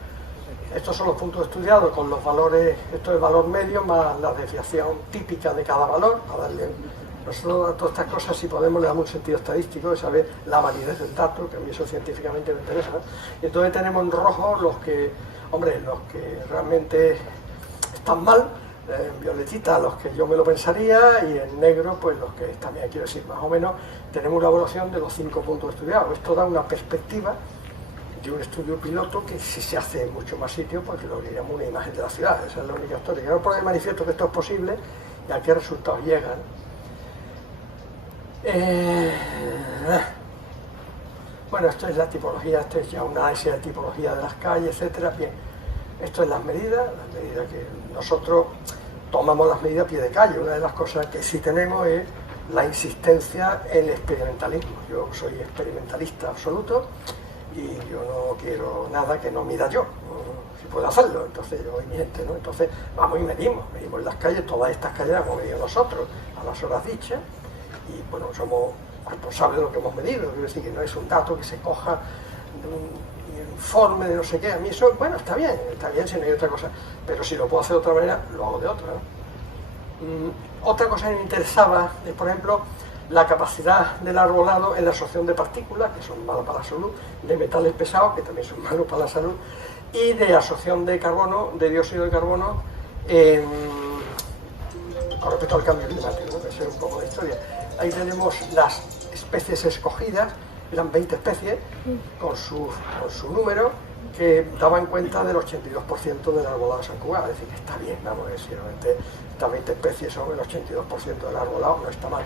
Estos son los puntos estudiados con los valores, esto es el valor medio más la desviación típica de cada valor, para darle, nosotros a todas estas cosas, si podemos, le damos un sentido estadístico de saber la validez del dato, que a mí eso científicamente me interesa, ¿no? Y entonces tenemos en rojo los que realmente están mal, en violetita los que yo me lo pensaría, y en negro pues los que también, quiero decir, más o menos tenemos una evaluación de los 5 puntos estudiados. Esto da una perspectiva de un estudio piloto que si se hace en mucho más sitios, pues lo diríamos una imagen de la ciudad. Esa es la única historia. Quiero poner de manifiesto que esto es posible y a qué resultados llegan. Bueno, esto es la tipología, esto es ya una análisis de tipología de las calles, etcétera. Bien, esto es las medidas que nosotros tomamos las medidas a pie de calle. Una de las cosas que sí tenemos es la insistencia en el experimentalismo. Yo soy experimentalista absoluto y yo no quiero nada que no mida yo, si puedo hacerlo. Entonces yo y mi gente, ¿no? Entonces vamos y medimos en las calles, todas estas calles las hemos medido nosotros a las horas dichas y bueno, somos responsables de lo que hemos medido. Quiero decir que no es un dato que se coja de un informe de no sé qué. A mí eso, bueno, está bien si no hay otra cosa, pero si lo puedo hacer de otra manera, lo hago de otra, ¿no? Otra cosa que me interesaba es, por ejemplo, la capacidad del arbolado en la absorción de partículas, que son malas para la salud, de metales pesados, que también son malos para la salud, y de absorción de carbono, de dióxido de carbono, con respecto al cambio climático, ¿no? Esa es un poco de historia. Ahí tenemos las especies escogidas, eran 20 especies, con su número, que daban cuenta del 82% del arbolado de San Cugat. Es decir, que está bien, vamos a decir, estas 20 especies son el 82% del arbolado, no está mal.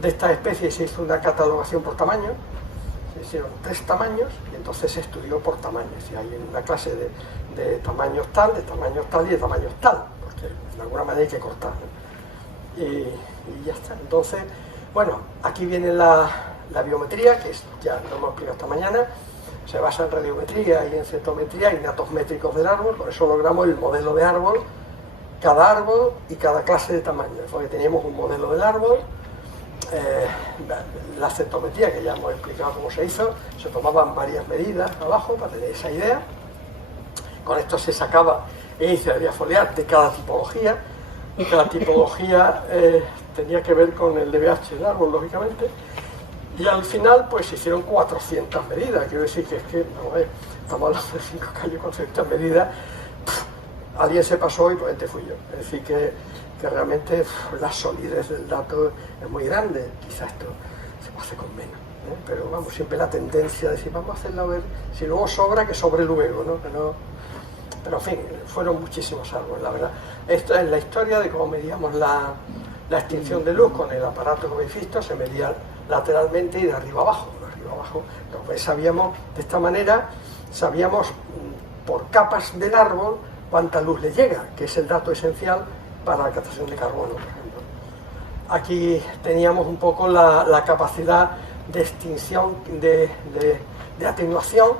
De estas especies se hizo una catalogación por tamaño, se hicieron 3 tamaños, y entonces se estudió por tamaño. Es decir, hay una clase de tamaños tal, de tamaños tal y de tamaños tal, porque de alguna manera hay que cortar, ¿no? Y ya está. Entonces, bueno, aquí viene la biometría, que ya lo hemos explicado esta mañana. Se basa en radiometría y en cetometría y en datos métricos del árbol, por eso logramos el modelo de árbol, cada árbol y cada clase de tamaño. Porque teníamos un modelo del árbol, la cetometría, que ya hemos explicado cómo se hizo, se tomaban varias medidas abajo para tener esa idea. Con esto se sacaba el índice de foliar de cada tipología, y cada tipología tenía que ver con el DBH del árbol, lógicamente. Y al final, pues se hicieron 400 medidas. Quiero decir que es que, vamos a ver, estamos hablando de 5 calles, 400 medidas. Alguien se pasó y probablemente fui yo. Es decir, que realmente la solidez del dato es muy grande. Quizá esto se puede hacer con menos, ¿no? Pero vamos, siempre la tendencia de decir, vamos a hacerlo a ver, si luego sobra, que sobre luego, ¿no? Pero en fin, fueron muchísimos árboles, la verdad. Esto es la historia de cómo medíamos la extinción de luz con el aparato que habéis visto. Se medía lateralmente y de arriba abajo. Entonces sabíamos, de esta manera, sabíamos por capas del árbol cuánta luz le llega, que es el dato esencial para la captación de carbono, por ejemplo. Aquí teníamos un poco la capacidad de extinción, de atenuación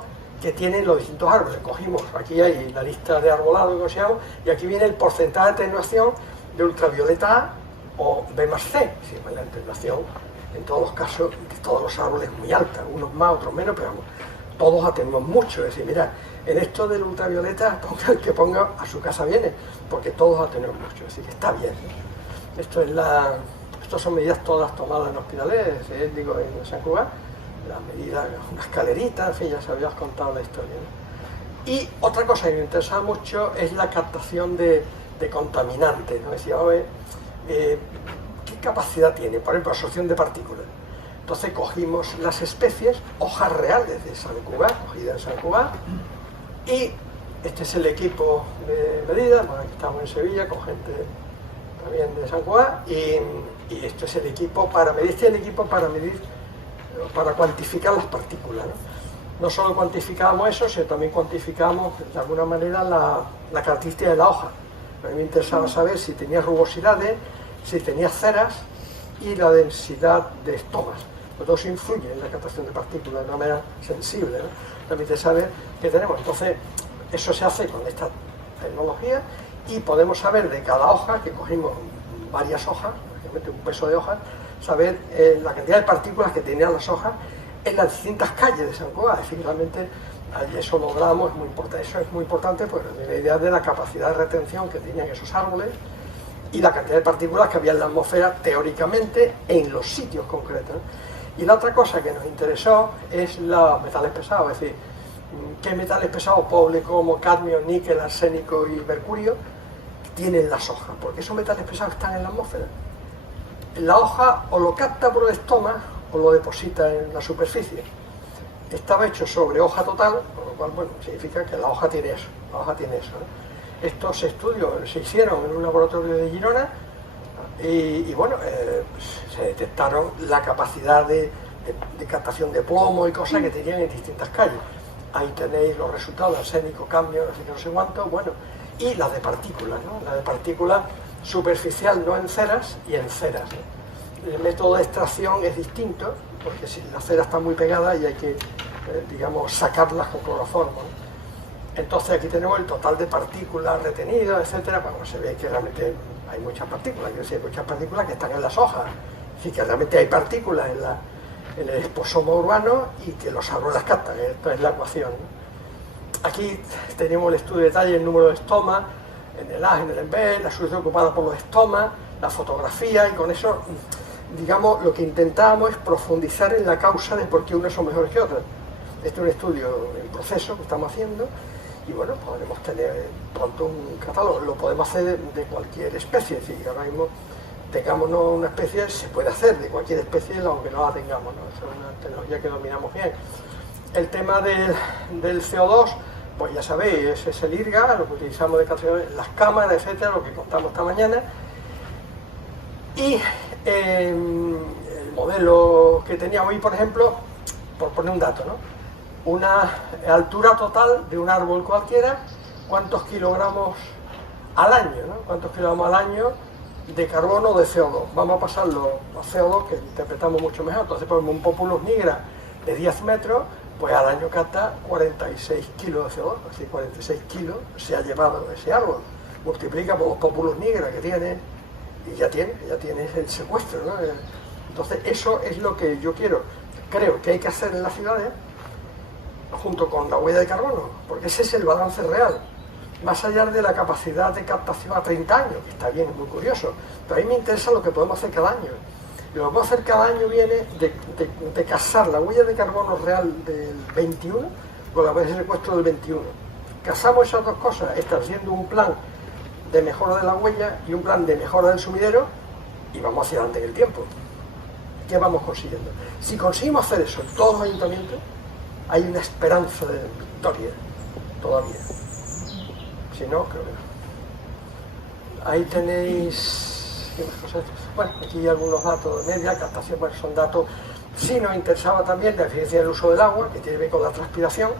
que tienen los distintos árboles. Cogimos, aquí hay la lista de arbolado que se llama, y aquí viene el porcentaje de atenuación de ultravioleta A o B más C. Sí, la atenuación en todos los casos de todos los árboles es muy alta, unos más, otros menos, pero vamos, todos atenuan mucho. Es decir, mira, en esto del ultravioleta, ponga el que ponga, a su casa viene, porque todos atenuan mucho. Es decir, que está bien, ¿no? Estos son medidas todas tomadas en hospitales, digo, en San Cugat, las medidas, una escalerita, en fin, ya se habías contado la historia, ¿no? Y otra cosa que me interesaba mucho es la captación de contaminantes, ¿no? Decía, ¿qué capacidad tiene? Por ejemplo, absorción de partículas. Entonces cogimos las especies, hojas reales de San Cugat, cogidas en San Cugat, y este es el equipo de medida. Bueno, aquí estamos en Sevilla con gente también de San Cugat, y este es el equipo para medir, para cuantificar las partículas, ¿no? No solo cuantificábamos eso, sino también cuantificábamos de alguna manera la característica de la hoja. A mí me interesaba saber si tenía rugosidades, si tenía ceras y la densidad de estomas. Los dos influyen en la captación de partículas de una manera sensible, ¿no? También te sabe qué tenemos. Entonces, eso se hace con esta tecnología y podemos saber de cada hoja, que cogimos varias hojas, prácticamente un peso de hojas, saber la cantidad de partículas que tenían las hojas en las distintas calles de San Cugat. Es decir, realmente eso logramos, eso es muy importante, pues la idea de la capacidad de retención que tenían esos árboles y la cantidad de partículas que había en la atmósfera teóricamente en los sitios concretos. Y la otra cosa que nos interesó es los metales pesados, es decir, qué metales pesados pobres como cadmio, níquel, arsénico y mercurio tienen las hojas, porque esos metales pesados están en la atmósfera. La hoja o lo capta por el estoma o lo deposita en la superficie. Estaba hecho sobre hoja total, con lo cual, bueno, significa que la hoja tiene eso, ¿no? Estos estudios se hicieron en un laboratorio de Girona y bueno, se detectaron la capacidad de captación de plomo y cosas que tenían en distintas calles. Ahí tenéis los resultados, arsénico, cambio, no sé qué, no sé cuánto, bueno, y las de partículas, ¿no? Las de partículas superficial, no en ceras, y en ceras, ¿no? El método de extracción es distinto, porque si la cera está muy pegada y hay que, digamos, sacarlas con cloroformo, ¿no? Entonces aquí tenemos el total de partículas retenidas, etcétera. Bueno, se ve que realmente hay muchas partículas, quiero decir, hay muchas partículas que están en las hojas, es decir, que realmente hay partículas en el esposoma urbano y que los árboles las captan. Esto es la ecuación, ¿no? Aquí tenemos el estudio de detalle, el número de estomas, en el A, en el B, la superficie ocupada por los estomas, la fotografía, y con eso, digamos, lo que intentábamos es profundizar en la causa de por qué unos son mejores que otros. Este es un estudio en proceso que estamos haciendo, y bueno, podremos tener pronto un catálogo. Lo podemos hacer de cualquier especie, es decir, ahora mismo tengamos una especie, se puede hacer de cualquier especie aunque no la tengamos, ¿no? Es una tecnología que dominamos bien. El tema del CO2, pues ya sabéis, es el IRGA, lo que utilizamos de captación, las cámaras, etcétera, lo que contamos esta mañana. Y el modelo que tenía hoy, por ejemplo, por poner un dato, ¿no? Una altura total de un árbol cualquiera, cuántos kilogramos al año, ¿no? Cuántos kilogramos al año de carbono o de CO2. Vamos a pasarlo a CO2, que interpretamos mucho mejor. Entonces ponemos un populus nigra de 10 metros, pues al año capta 46 kilos de CO2, es decir, 46 kilos se ha llevado ese árbol. Multiplica por los populus nigra que tiene, y ya tiene el secuestro, ¿no? Entonces eso es lo que yo creo que hay que hacer en las ciudades, junto con la huella de carbono, porque ese es el balance real, más allá de la capacidad de captación a 30 años, que está bien, es muy curioso, pero a mí me interesa lo que podemos hacer cada año. Y lo que podemos hacer cada año viene de casar la huella de carbono real del 21 con la huella de secuestro del 21. Casamos esas dos cosas, estableciendo un plan de mejora de la huella y un plan de mejora del sumidero, y vamos hacia adelante en el tiempo. ¿Qué vamos consiguiendo? Si conseguimos hacer eso en todos los ayuntamientos, hay una esperanza de victoria todavía. Si no, creo que no. Ahí tenéis cosas. Bueno, aquí hay algunos datos de media, captación, bueno, son datos. Sí nos interesaba también la eficiencia del uso del agua, que tiene que ver con la transpiración,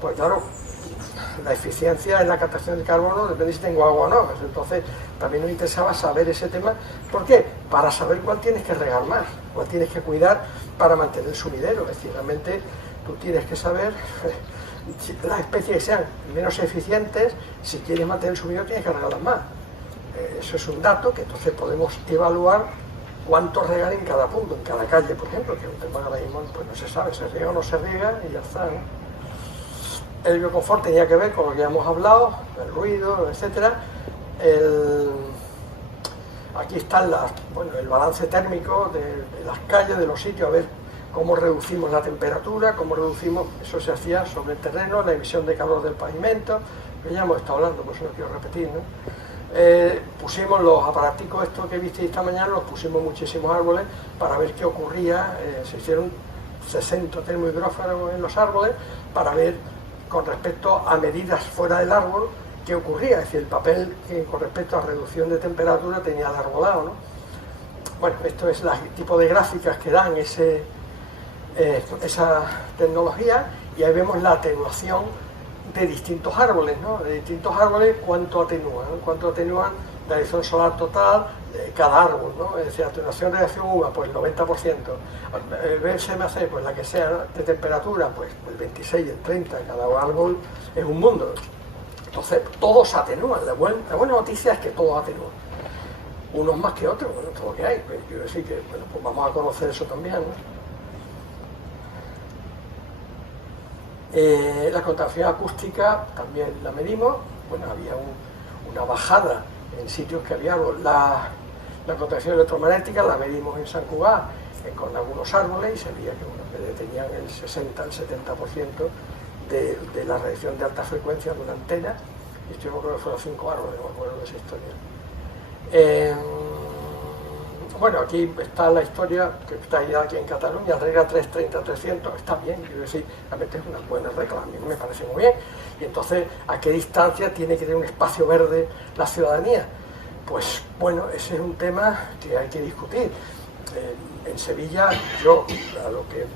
pues claro, la eficiencia en la captación de carbono depende si tengo agua o no. Entonces también nos interesaba saber ese tema. ¿Por qué? Para saber cuál tienes que regar más, cuál tienes que cuidar para mantener el sumidero. Es decir, realmente tú tienes que saber las especies que sean menos eficientes, si quieres mantener el sumidero tienes que regarlas más. Eso es un dato que entonces podemos evaluar cuánto regar en cada punto, en cada calle, por ejemplo, que un tema ahora mismo pues no se sabe, se riega o no se riega y ya está, ¿no? El bioconfort tenía que ver con lo que ya hemos hablado, el ruido, etcétera. Aquí está el balance térmico de las calles, de los sitios, a ver cómo reducimos la temperatura, cómo reducimos, eso se hacía sobre el terreno, la emisión de calor del pavimento, que ya hemos estado hablando, por eso no quiero repetir, ¿no? Pusimos los aparaticos estos que visteis esta mañana, los pusimos muchísimos árboles para ver qué ocurría. Se hicieron 60 termohidrófonos en los árboles para ver con respecto a medidas fuera del árbol qué ocurría, es decir, el papel que con respecto a reducción de temperatura tenía el arbolado, ¿no? Bueno, esto es el tipo de gráficas que dan esa tecnología, y ahí vemos la atenuación de distintos árboles, ¿no? De distintos árboles, cuánto atenúan la radiación solar total de cada árbol, ¿no? Es decir, atenuación de radiación UVA, pues el 90%, el BSMC, pues la que sea de temperatura, pues el 26, el 30, cada árbol es un mundo. Entonces, todos atenúan. La buena noticia es que todos atenúan. Unos más que otros, bueno, todo lo que hay, pero quiero decir que, bueno, pues vamos a conocer eso también, ¿no? La contaminación acústica también la medimos. Bueno, había una bajada en sitios que había árbol. La contaminación electromagnética la medimos en San Cugat con algunos árboles, y se veía que, bueno, que tenían el 60 al 70% de la radiación de alta frecuencia de una antena, y yo creo que fueron 5 árboles, no me acuerdo de esa historia. Bueno, aquí está la historia que está ya aquí en Cataluña, regla 330-300, está bien, quiero decir, realmente es una buena regla, a mí me parece muy bien. Y entonces, ¿a qué distancia tiene que tener un espacio verde la ciudadanía? Pues bueno, ese es un tema que hay que discutir. En Sevilla, yo a lo que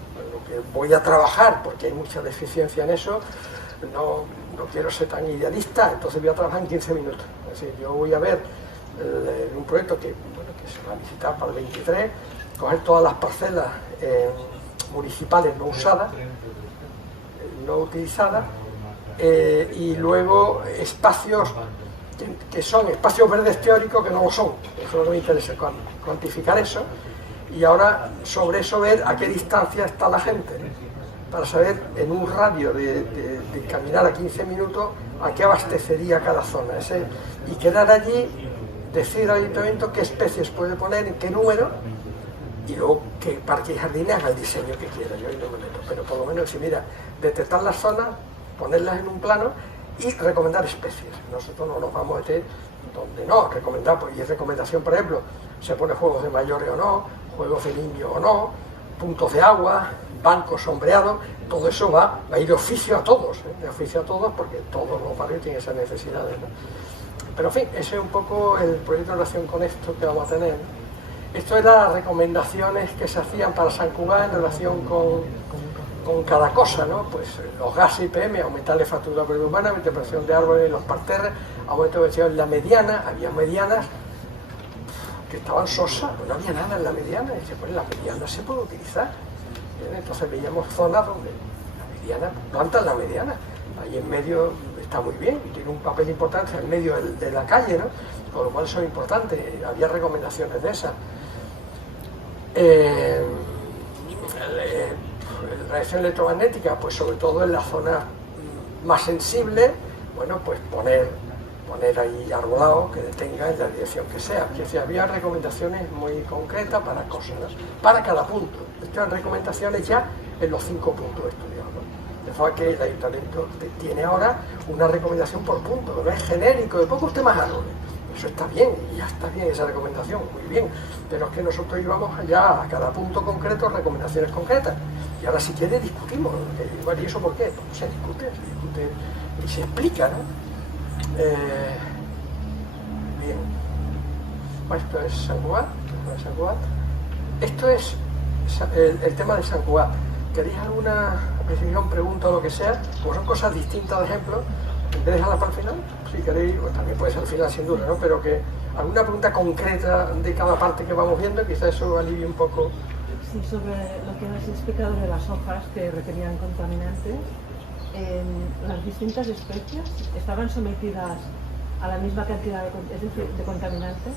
voy a trabajar, porque hay mucha deficiencia en eso, no quiero ser tan idealista, entonces voy a trabajar en 15 minutos. Es decir, yo voy a ver un proyecto que se va a licitar para el 23, coger todas las parcelas municipales no usadas, no utilizadas, y luego espacios que son espacios verdes teóricos que no lo son. Eso es lo que me interesa, cuantificar eso, y ahora sobre eso ver a qué distancia está la gente, ¿no? Para saber en un radio de caminar a 15 minutos a qué abastecería cada zona, y quedar allí, decir al ayuntamiento qué especies puede poner, en qué número, y luego que Parque y Jardines haga el diseño que quiera. Yo ahí no me meto, pero por lo menos decir, mira, detectar las zonas, ponerlas en un plano y recomendar especies. Nosotros no nos vamos a meter donde no, recomendar, pues, y es recomendación, por ejemplo, se pone juegos de mayores o no, juegos de niños o no, puntos de agua, bancos sombreados, todo eso va a ir de oficio a todos, de oficio a todos, porque todos los barrios tienen esas necesidades, ¿no? Pero en fin, ese es un poco el proyecto en relación con esto que vamos a tener. Esto eran las recomendaciones que se hacían para San Cugat en relación con cada cosa, ¿no? Pues los gases IPM, aumentar la factura urbana, multiplicación de árboles en los parterres, aumento de en la mediana, había medianas que estaban sosas, no había nada en la mediana, y dice, pues la mediana se puede utilizar. Entonces veíamos zonas donde la mediana, plantan la mediana, ahí en medio está muy bien, y tiene un papel importante en medio de la calle, ¿no? Con lo cual eso es importante, había recomendaciones de esas. La radiación electromagnética, pues sobre todo en la zona más sensible, bueno, pues poner ahí arbolado que detenga en la dirección que sea. Es decir, había recomendaciones muy concretas para cosas, ¿no? Para cada punto. Estas recomendaciones ya en los 5 puntos estudiados, ¿no? De forma que el ayuntamiento tiene ahora una recomendación por punto, que no es genérico, de poco usted más árboles. Eso está bien, y ya está bien esa recomendación, muy bien, pero es que nosotros llevamos ya a cada punto concreto recomendaciones concretas, y ahora si quiere discutimos, igual, ¿y eso por qué? Pues se discute y se explica, ¿no? Bien, bueno, esto es San Cugat, esto es el tema de San Cugat. ¿Queréis alguna precisión, pregunta o lo que sea? Pues son cosas distintas, de ejemplo, en vez de dejarlas para el final, si queréis, pues también puede ser al final sin duda, ¿no? Pero que alguna pregunta concreta de cada parte que vamos viendo, quizás eso alivie un poco. Sí, sobre lo que has explicado de las hojas que retenían contaminantes, las distintas especies estaban sometidas a la misma cantidad de contaminantes.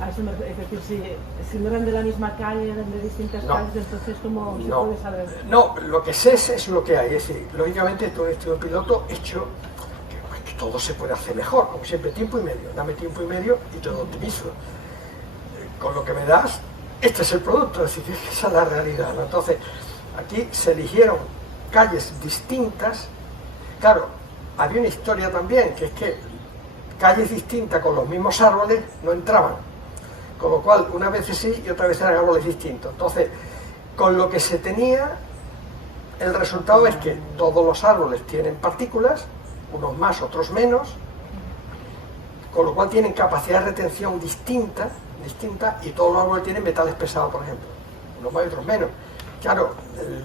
A eso es decir, si no eran de la misma calle, eran de distintas calles, entonces ¿cómo se puede saber? No, lo que sé es lo que hay. Es decir, lógicamente todo estudio piloto hecho que todo se puede hacer mejor, como siempre, tiempo y medio. Dame tiempo y medio y te lo optimizo. Con lo que me das, este es el producto, es decir, esa es la realidad, ¿no? Entonces, aquí se eligieron calles distintas. Claro, había una historia también, que es que calles distintas con los mismos árboles no entraban. Con lo cual, unas veces sí y otras veces eran árboles distintos. Entonces, con lo que se tenía, el resultado es que todos los árboles tienen partículas, unos más, otros menos, con lo cual tienen capacidad de retención distinta, y todos los árboles tienen metales pesados, por ejemplo, unos más y otros menos. Claro,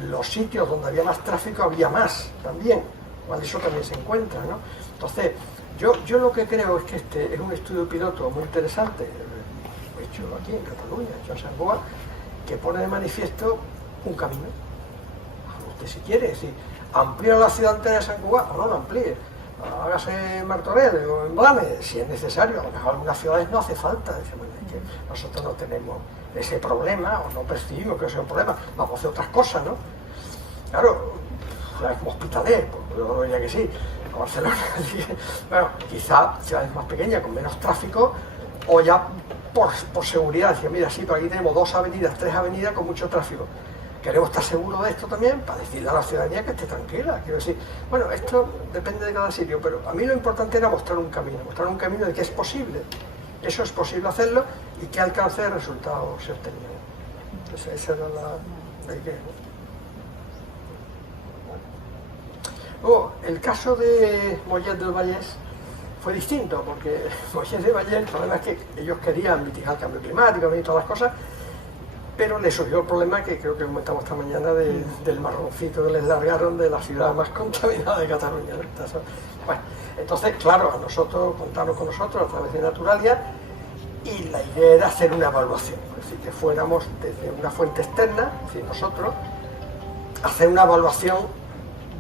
los sitios donde había más tráfico había más también, ¿vale? Eso también se encuentra, ¿no? Entonces, yo lo que creo es que este es un estudio piloto muy interesante, hecho aquí en Cataluña, hecho en San Cugat, que pone de manifiesto un camino. Usted si quiere, decir, amplía la ciudad entera de San Cugat o no la amplíe, hágase en Martorell o en Blanes, si es necesario. A lo mejor en algunas ciudades no hace falta, decimos, es que nosotros no tenemos ese problema o no percibimos que sea un problema, vamos a hacer otras cosas, ¿no? Claro, como Hospitalet, pues yo diría que sí, Barcelona, bueno, quizá ciudades más pequeñas con menos tráfico, o ya por seguridad, decir, mira, sí, pero aquí tenemos 2 avenidas, 3 avenidas con mucho tráfico. Queremos estar seguros de esto también para decirle a la ciudadanía que esté tranquila. Quiero decir, bueno, esto depende de cada sitio, pero a mí lo importante era mostrar un camino de que es posible. Eso es posible hacerlo y que alcance de resultados se obtenían. Entonces, esa era la idea, ¿no? Luego, el caso de Mollet del Vallès fue distinto, porque Mollet del Vallès, el problema es que ellos querían mitigar el cambio climático y todas las cosas, pero le surgió el problema que creo que comentamos esta mañana del marroncito que les largaron de la ciudad más contaminada de Cataluña. Bueno, entonces, claro, a nosotros, contaron con nosotros a través de Naturalia, y la idea era hacer una evaluación, es decir, que fuéramos desde una fuente externa, es decir, nosotros, hacer una evaluación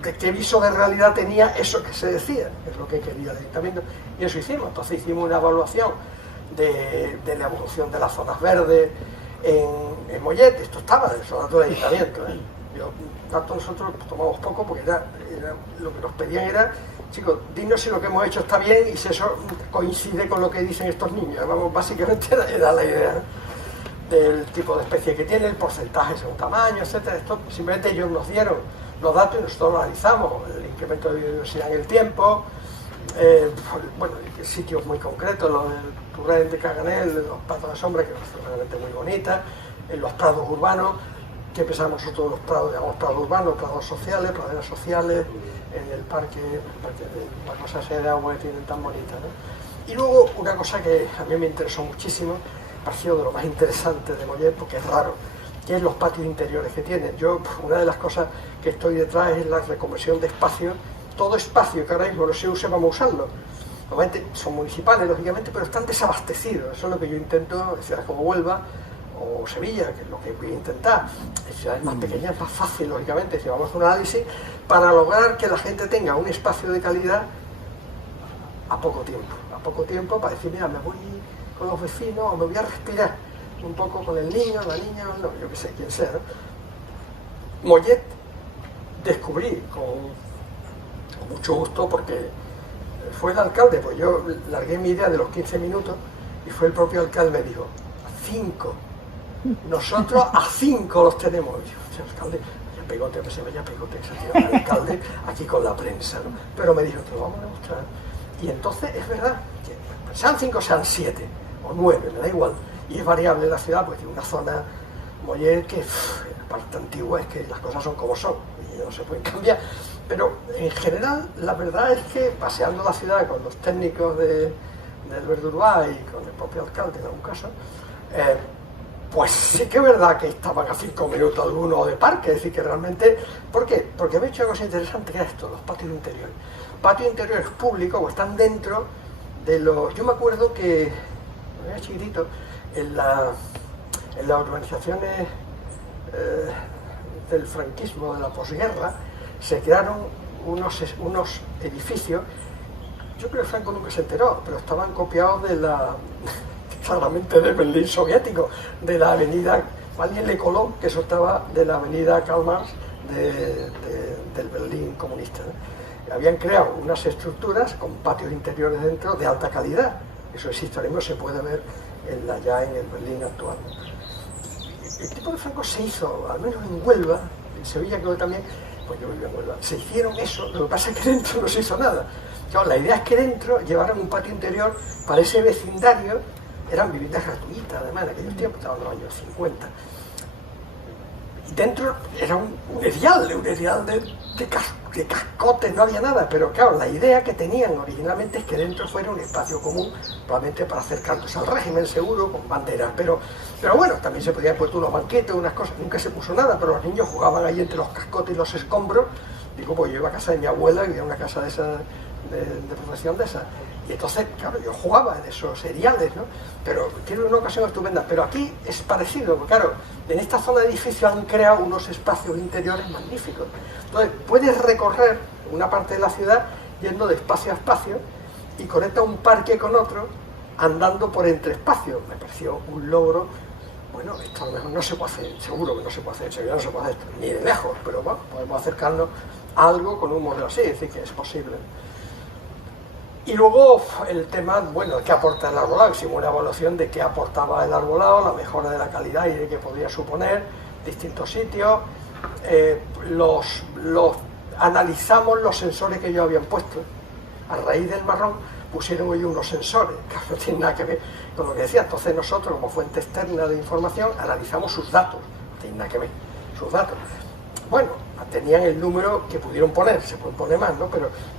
de qué viso de realidad tenía eso que se decía, que es lo que quería el ayuntamiento, y eso hicimos. Entonces hicimos una evaluación de la evolución de las zonas verdes en Mollet. Esto estaba en esos datos del ayuntamiento, ¿eh? Tanto nosotros tomamos poco porque era lo que nos pedían era, chicos, dinos si lo que hemos hecho está bien y si eso coincide con lo que dicen estos niños. Vamos, básicamente era la idea, ¿no? Del tipo de especie que tiene, el porcentaje según tamaño, etcétera. Esto simplemente ellos nos dieron los datos y nosotros lo analizamos, el incremento de biodiversidad en el tiempo, bueno, sitios muy concretos, los del Turren de Caganel, los prados de sombra, que son realmente muy bonitas, en los prados urbanos, que empezamos nosotros los prados, digamos, prados urbanos, prados sociales, praderas sociales, en el parque de la cosa esa de agua que tienen tan bonita, ¿no? Y luego una cosa que a mí me interesó muchísimo, pareció de lo más interesante de Mollet, porque es raro, que es los patios interiores que tienen. Yo, una de las cosas que estoy detrás es la reconversión de espacios. Todo espacio que ahora mismo no se use, vamos a usarlo. Obviamente son municipales, lógicamente, pero están desabastecidos. Eso es lo que yo intento en ciudades como Huelva o Sevilla, que es lo que voy a intentar. En ciudades más pequeñas es más fácil, lógicamente, si vamos a hacer un análisis, para lograr que la gente tenga un espacio de calidad a poco tiempo, para decir, mira, me voy con los vecinos o me voy a respirar un poco con el niño, la niña, no, yo qué sé, quién sea, ¿no? Mollet descubrí con mucho gusto, porque fue el alcalde, pues yo largué mi idea de los 15 minutos y fue el propio alcalde, me dijo, 5, nosotros a 5 los tenemos. Y yo, alcalde, vaya pegote, pues se vaya pegote, el alcalde aquí con la prensa, ¿no? Pero me dijo, te lo vamos a demostrar. Y entonces es verdad, que sean 5, sean 7 o 9, me da igual. Y es variable la ciudad, porque tiene una zona, Mollet, que la parte antigua es que las cosas son como son y no se pueden cambiar. Pero en general, la verdad es que paseando la ciudad con los técnicos del Verdurbá y con el propio alcalde en algún caso, pues sí que es verdad que estaban a 5 minutos algunos de parque, es decir, que realmente... ¿Por qué? Porque me he hecho una cosa interesante, que era esto, los patios interiores. Patios interiores públicos, o están dentro de los... Yo me acuerdo que, cuando era chiquitito, en las urbanizaciones del franquismo, de la posguerra, se crearon unos edificios. Yo creo que Franco nunca se enteró, pero estaban copiados claramente del Berlín soviético, de la avenida Valle Colón, que eso estaba de la avenida Karl Marx del Berlín comunista, ¿no? Habían creado unas estructuras con patios interiores dentro de alta calidad. Eso existe ahora mismo, se puede ver ya en el Berlín actual. El tipo de Franco se hizo, al menos en Huelva, en Sevilla creo que también, pues yo vivo en Huelva, se hicieron eso, lo que pasa es que dentro no se hizo nada. Claro, la idea es que dentro llevaran un patio interior para ese vecindario, eran viviendas gratuitas además en aquellos tiempos, estaban en los años 50. Y dentro era un erial de cascotes, no había nada, pero claro, la idea que tenían originalmente es que dentro fuera un espacio común, probablemente para acercarnos al régimen seguro, con banderas, pero bueno, también se podían puesto unos banquetes, unas cosas, nunca se puso nada, pero los niños jugaban ahí entre los cascotes y los escombros. Digo, pues yo iba a casa de mi abuela y había una casa de esa, de protección de esa, y entonces, claro, yo jugaba en esos seriales, ¿no? Pero tiene una ocasión estupenda. Pero aquí es parecido, porque claro, en esta zona de edificio han creado unos espacios interiores magníficos. Entonces, puedes recorrer una parte de la ciudad yendo de espacio a espacio y conecta un parque con otro andando por entre espacios. Me pareció un logro. Bueno, esto a lo mejor no se puede hacer, seguro que no se puede hacer, seguro no se puede hacer ni de lejos, pero bueno, podemos acercarnos a algo con un modelo así, es decir, que es posible. Y luego el tema, bueno, de qué aporta el arbolado. Hicimos una evaluación de qué aportaba el arbolado, la mejora de la calidad y de qué podría suponer, distintos sitios. Analizamos los sensores que ellos habían puesto. A raíz del marrón pusieron ellos unos sensores, que no tienen nada que ver con lo que decía. Entonces nosotros, como fuente externa de información, analizamos sus datos, no tienen nada que ver, sus datos. Bueno, tenían el número que pudieron poner, se pueden poner más, ¿no?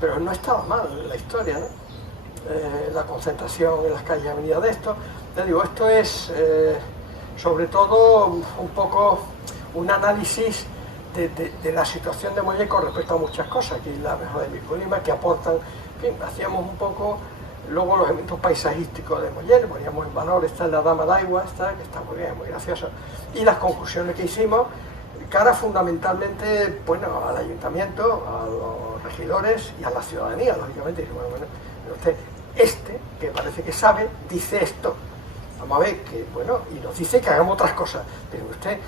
Pero no estaba mal la historia, ¿no? La concentración en las calles y avenidas de esto. Te digo, esto es sobre todo un poco un análisis de la situación de Moller con respecto a muchas cosas, que es la mejora de microclima, que aportan, en fin, hacíamos un poco luego los eventos paisajísticos de Moller, poníamos en valor esta es la Dama d'Aigua, que está muy bien, muy graciosa, y las conclusiones que hicimos, cara fundamentalmente, bueno, al ayuntamiento, a los regidores y a la ciudadanía, lógicamente. Bueno, usted, que parece que sabe, dice esto. Vamos a ver, que bueno, y nos dice que hagamos otras cosas, pero usted,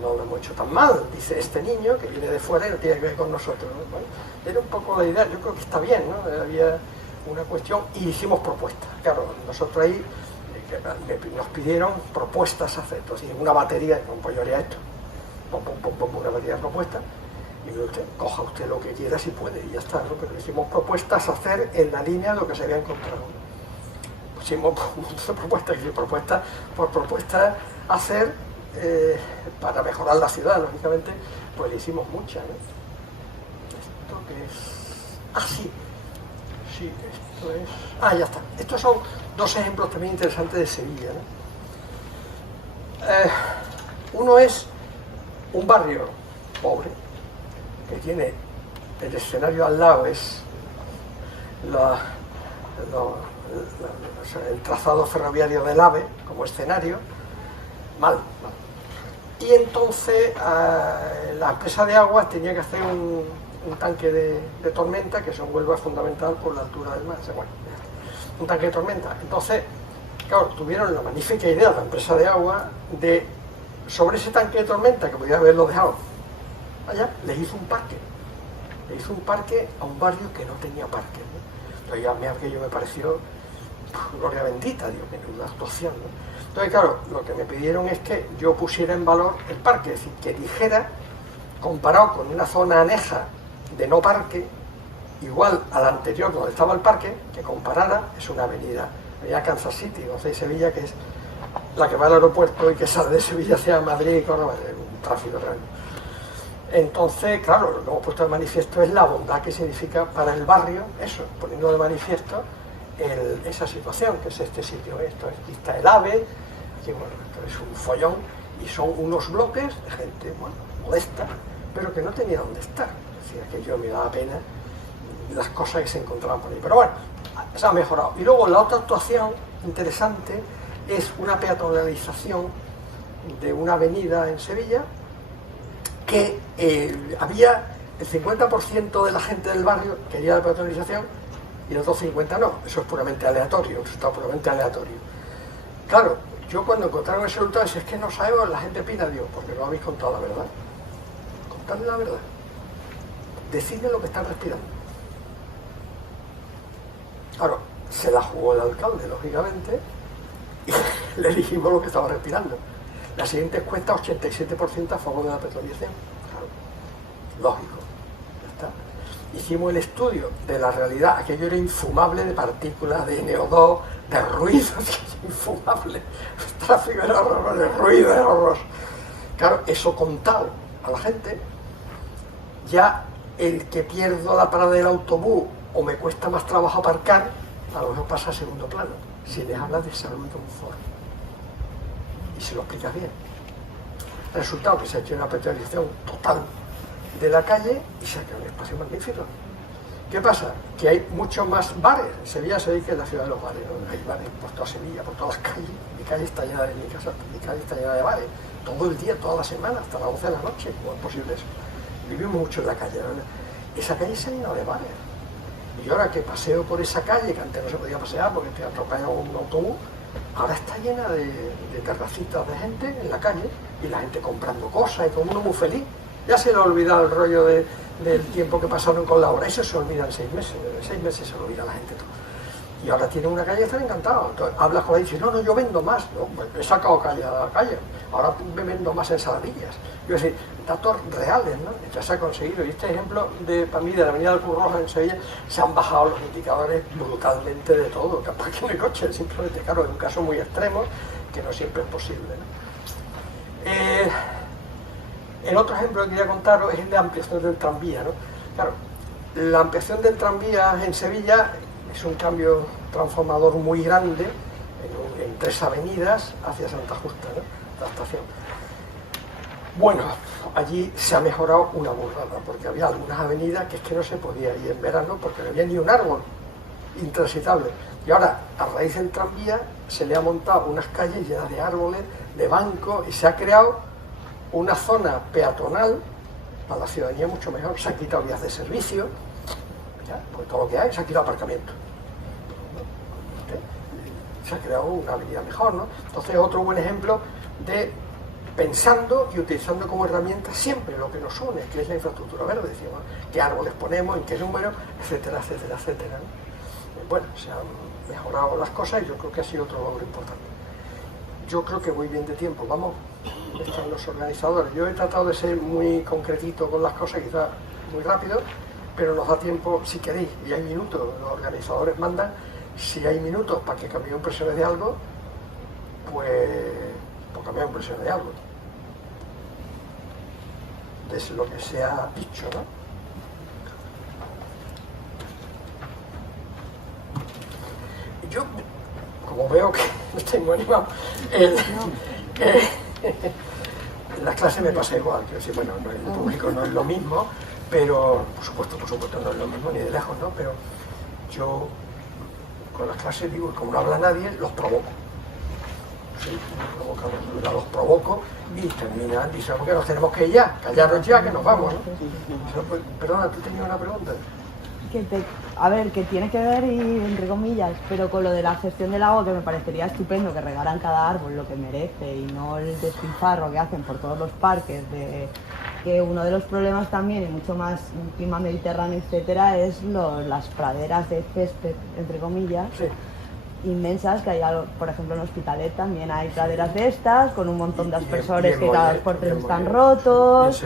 no lo hemos hecho tan mal, dice este niño que viene de fuera y no tiene que ver con nosotros, ¿no? Bueno, era un poco la idea, yo creo que está bien, ¿no? Había una cuestión y hicimos propuestas. Claro, nosotros ahí nos pidieron propuestas a hacer, entonces una batería, pues yo haría esto, una batería de propuestas, y usted, coja usted lo que quiera si puede, y ya está, ¿no? Pero hicimos propuestas a hacer en la línea de lo que se había encontrado. Hicimos propuestas por propuestas a hacer para mejorar la ciudad, lógicamente, pues le hicimos muchas, ¿no? Esto que es... sí, esto es... ya está. Estos son dos ejemplos también interesantes de Sevilla, ¿no? Uno es un barrio pobre, que tiene el escenario al lado, es el trazado ferroviario del AVE como escenario, mal. Y entonces la empresa de aguas tenía que hacer un tanque de tormenta, que eso en Huelva es fundamental por la altura del mar, bueno, un tanque de tormenta. Entonces, claro, tuvieron la magnífica idea la empresa de agua de, sobre ese tanque de tormenta, que podía haberlo dejado allá, les hizo un parque. Le hizo un parque a un barrio que no tenía parque, ¿no? Entonces ya aquello me pareció gloria bendita, digo, menuda actuación, ¿no? Entonces, claro, lo que me pidieron es que yo pusiera en valor el parque, es decir, que dijera, comparado con una zona aneja de no parque, igual a la anterior donde estaba el parque, que comparara, es una avenida Kansas City, de Sevilla, que es la que va al aeropuerto y que sale de Sevilla hacia Madrid y Córdoba, un tráfico real. Entonces, claro, lo que hemos puesto de manifiesto es la bondad que significa para el barrio eso, poniendo de manifiesto esa situación, que es este sitio, esto es Vista del AVE, que bueno, esto es un follón, y son unos bloques de gente, bueno, modesta, pero que no tenía dónde estar. Es decir, aquello me daba pena las cosas que se encontraban por ahí. Pero bueno, se ha mejorado. Y luego la otra actuación interesante es una peatonalización de una avenida en Sevilla, que había el 50% de la gente del barrio quería la peatonalización y el otro 50% no. Eso es puramente aleatorio, un resultado puramente aleatorio. Claro, yo cuando encontraron ese resultado decía, es que no sabemos, la gente opina, digo, porque no habéis contado la verdad. Contadle la verdad. Decidme lo que están respirando. Claro, se la jugó el alcalde, lógicamente, y le dijimos lo que estaba respirando. La siguiente encuesta, 87% a favor de la petrolización. Claro, lógico, ya está. Hicimos el estudio de la realidad, aquello era infumable de partículas, de NO2, de ruido, infumable. El tráfico era horroroso, el ruido era horroroso. Claro, eso contado a la gente, ya el que pierdo la parada del autobús o me cuesta más trabajo aparcar, a lo mejor pasa a segundo plano, si les hablas de salud de un foro. Y se lo explicas bien. Resultado que se ha hecho una petrolización total de la calle y se ha creado un espacio magnífico. ¿Qué pasa? Que hay muchos más bares. En Sevilla se dice que es la ciudad de los bares, ¿no? Hay bares por toda Sevilla, por todas las calles. Mi calle está llena de mi calle está llena de bares. Todo el día, toda la semana, hasta las 11 de la noche. ¿Cómo es posible eso? Vivimos mucho en la calle, ¿no? Esa calle se ha llenado de bares. Y ahora que paseo por esa calle, que antes no se podía pasear porque estoy atropellado con un autobús, ahora está llena de terracitas de gente en la calle y la gente comprando cosas y todo el mundo muy feliz. Ya se le ha olvidado el rollo del tiempo que pasaron con la obra. Eso se olvida en 6 meses. En 6 meses se olvida la gente todo. Y ahora tienen una calle y están encantados. Entonces hablas con ella y dices, no, yo vendo más. No, he sacado calle a la calle. Ahora me vendo más ensaladillas. Yo decir, datos reales, ¿no? Ya se ha conseguido. Y este ejemplo, para mí, de la avenida del Cruz Roja en Sevilla, se han bajado los indicadores brutalmente de todo. Capaz que de coche, simplemente, claro, en un caso muy extremo, que no siempre es posible, ¿no? El otro ejemplo que quería contaros es el de ampliación del tranvía, ¿no? Claro, la ampliación del tranvía en Sevilla es un cambio transformador muy grande en 3 avenidas hacia Santa Justa, ¿no? adaptación. Bueno, allí se ha mejorado una burrada, porque había algunas avenidas que es que no se podía ir en verano porque no había ni un árbol intransitable. Y ahora, a raíz del tranvía, se le ha montado unas calles llenas de árboles, de bancos, y se ha creado una zona peatonal para la ciudadanía mucho mejor. Se han quitado vías de servicio, ya, porque todo lo que hay, se ha quitado aparcamiento. Se ha creado una avenida mejor, ¿no? Entonces, otro buen ejemplo de pensando y utilizando como herramienta siempre lo que nos une, que es la infraestructura verde, decimos, qué árboles ponemos, en qué número, etcétera, etcétera, etcétera, ¿no? Bueno, se han mejorado las cosas y yo creo que ha sido otro logro importante. Yo creo que voy bien de tiempo, vamos, están los organizadores. Yo he tratado de ser muy concretito con las cosas, quizás muy rápido, pero nos da tiempo si queréis, y hay minutos, los organizadores mandan, si hay minutos para que cambiemos impresiones de algo, pues cambiamos impresiones de algo. Es lo que se ha dicho, ¿no? Yo, como veo que no estoy muy animado, en las clases me pasa igual, quiero decir, bueno, el público no es lo mismo, pero por supuesto no es lo mismo ni de lejos, ¿no? Pero yo con las clases digo, como no habla nadie, los provoco. Sí, los provoco y terminan, dicen, porque nos tenemos que ir ya, callaros ya, que nos vamos, ¿no? Perdona, tú tenías una pregunta. A ver, que tiene que ver, y entre comillas, pero con lo de la gestión del agua, que me parecería estupendo que regaran cada árbol lo que merece y no el despilfarro que hacen por todos los parques, que uno de los problemas también, y mucho más en clima mediterráneo, etcétera, es las praderas de césped, entre comillas, sí, inmensas, que hay, por ejemplo, en Hospitalet también hay praderas de estas, con un montón de aspersores que cada 2 por 3 están rotos,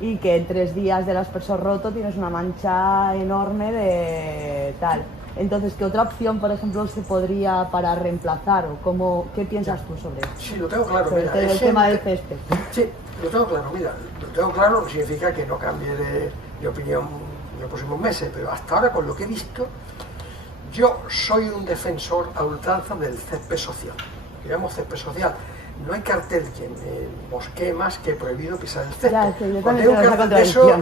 y que en 3 días del aspersor roto tienes una mancha enorme de tal. Entonces, ¿qué otra opción, por ejemplo, se podría para reemplazar? O qué piensas tú sobre eso? Sí, lo tengo claro. Sobre mira, el tema del césped. Sí, lo tengo claro. Mira, lo tengo claro, no significa que no cambie de opinión en los próximos meses, pero hasta ahora, con lo que he visto, yo soy un defensor a ultranza del césped social. Digamos césped social. No hay cartel que me mosquee más que prohibido pisar el césped. Ya, sí, yo cuando hay un cartel de eso,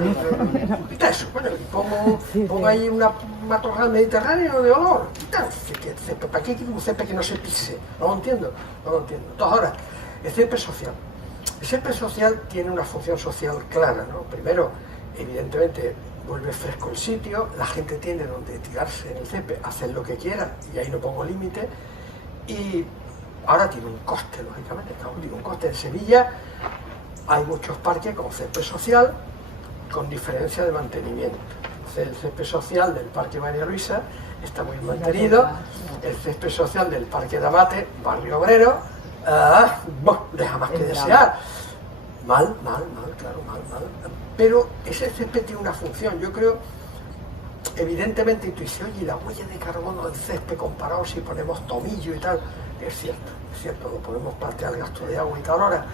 quita eso. Bueno, pongo ahí un matorral mediterráneo de olor. Quita el césped. ¿Para qué quiero un césped que no se pise? No lo entiendo. Entonces, ahora, el césped social. El césped social tiene una función social clara, ¿no? Primero, evidentemente, vuelve fresco el sitio, la gente tiene donde tirarse en el césped, hacer lo que quiera, y ahí no pongo límite, y ahora tiene un coste, lógicamente, tiene un coste. En Sevilla hay muchos parques con césped social, con diferencia de mantenimiento. El césped social del Parque María Luisa está muy mantenido, el césped social del Parque de Amate, Barrio Obrero, deja más que desear. Mal, claro, mal. Pero ese césped tiene una función, yo creo, evidentemente, intuición, y la huella de carbono del césped comparado si ponemos tomillo y tal, es cierto, lo podemos plantear el gasto de agua y tal. Ahora,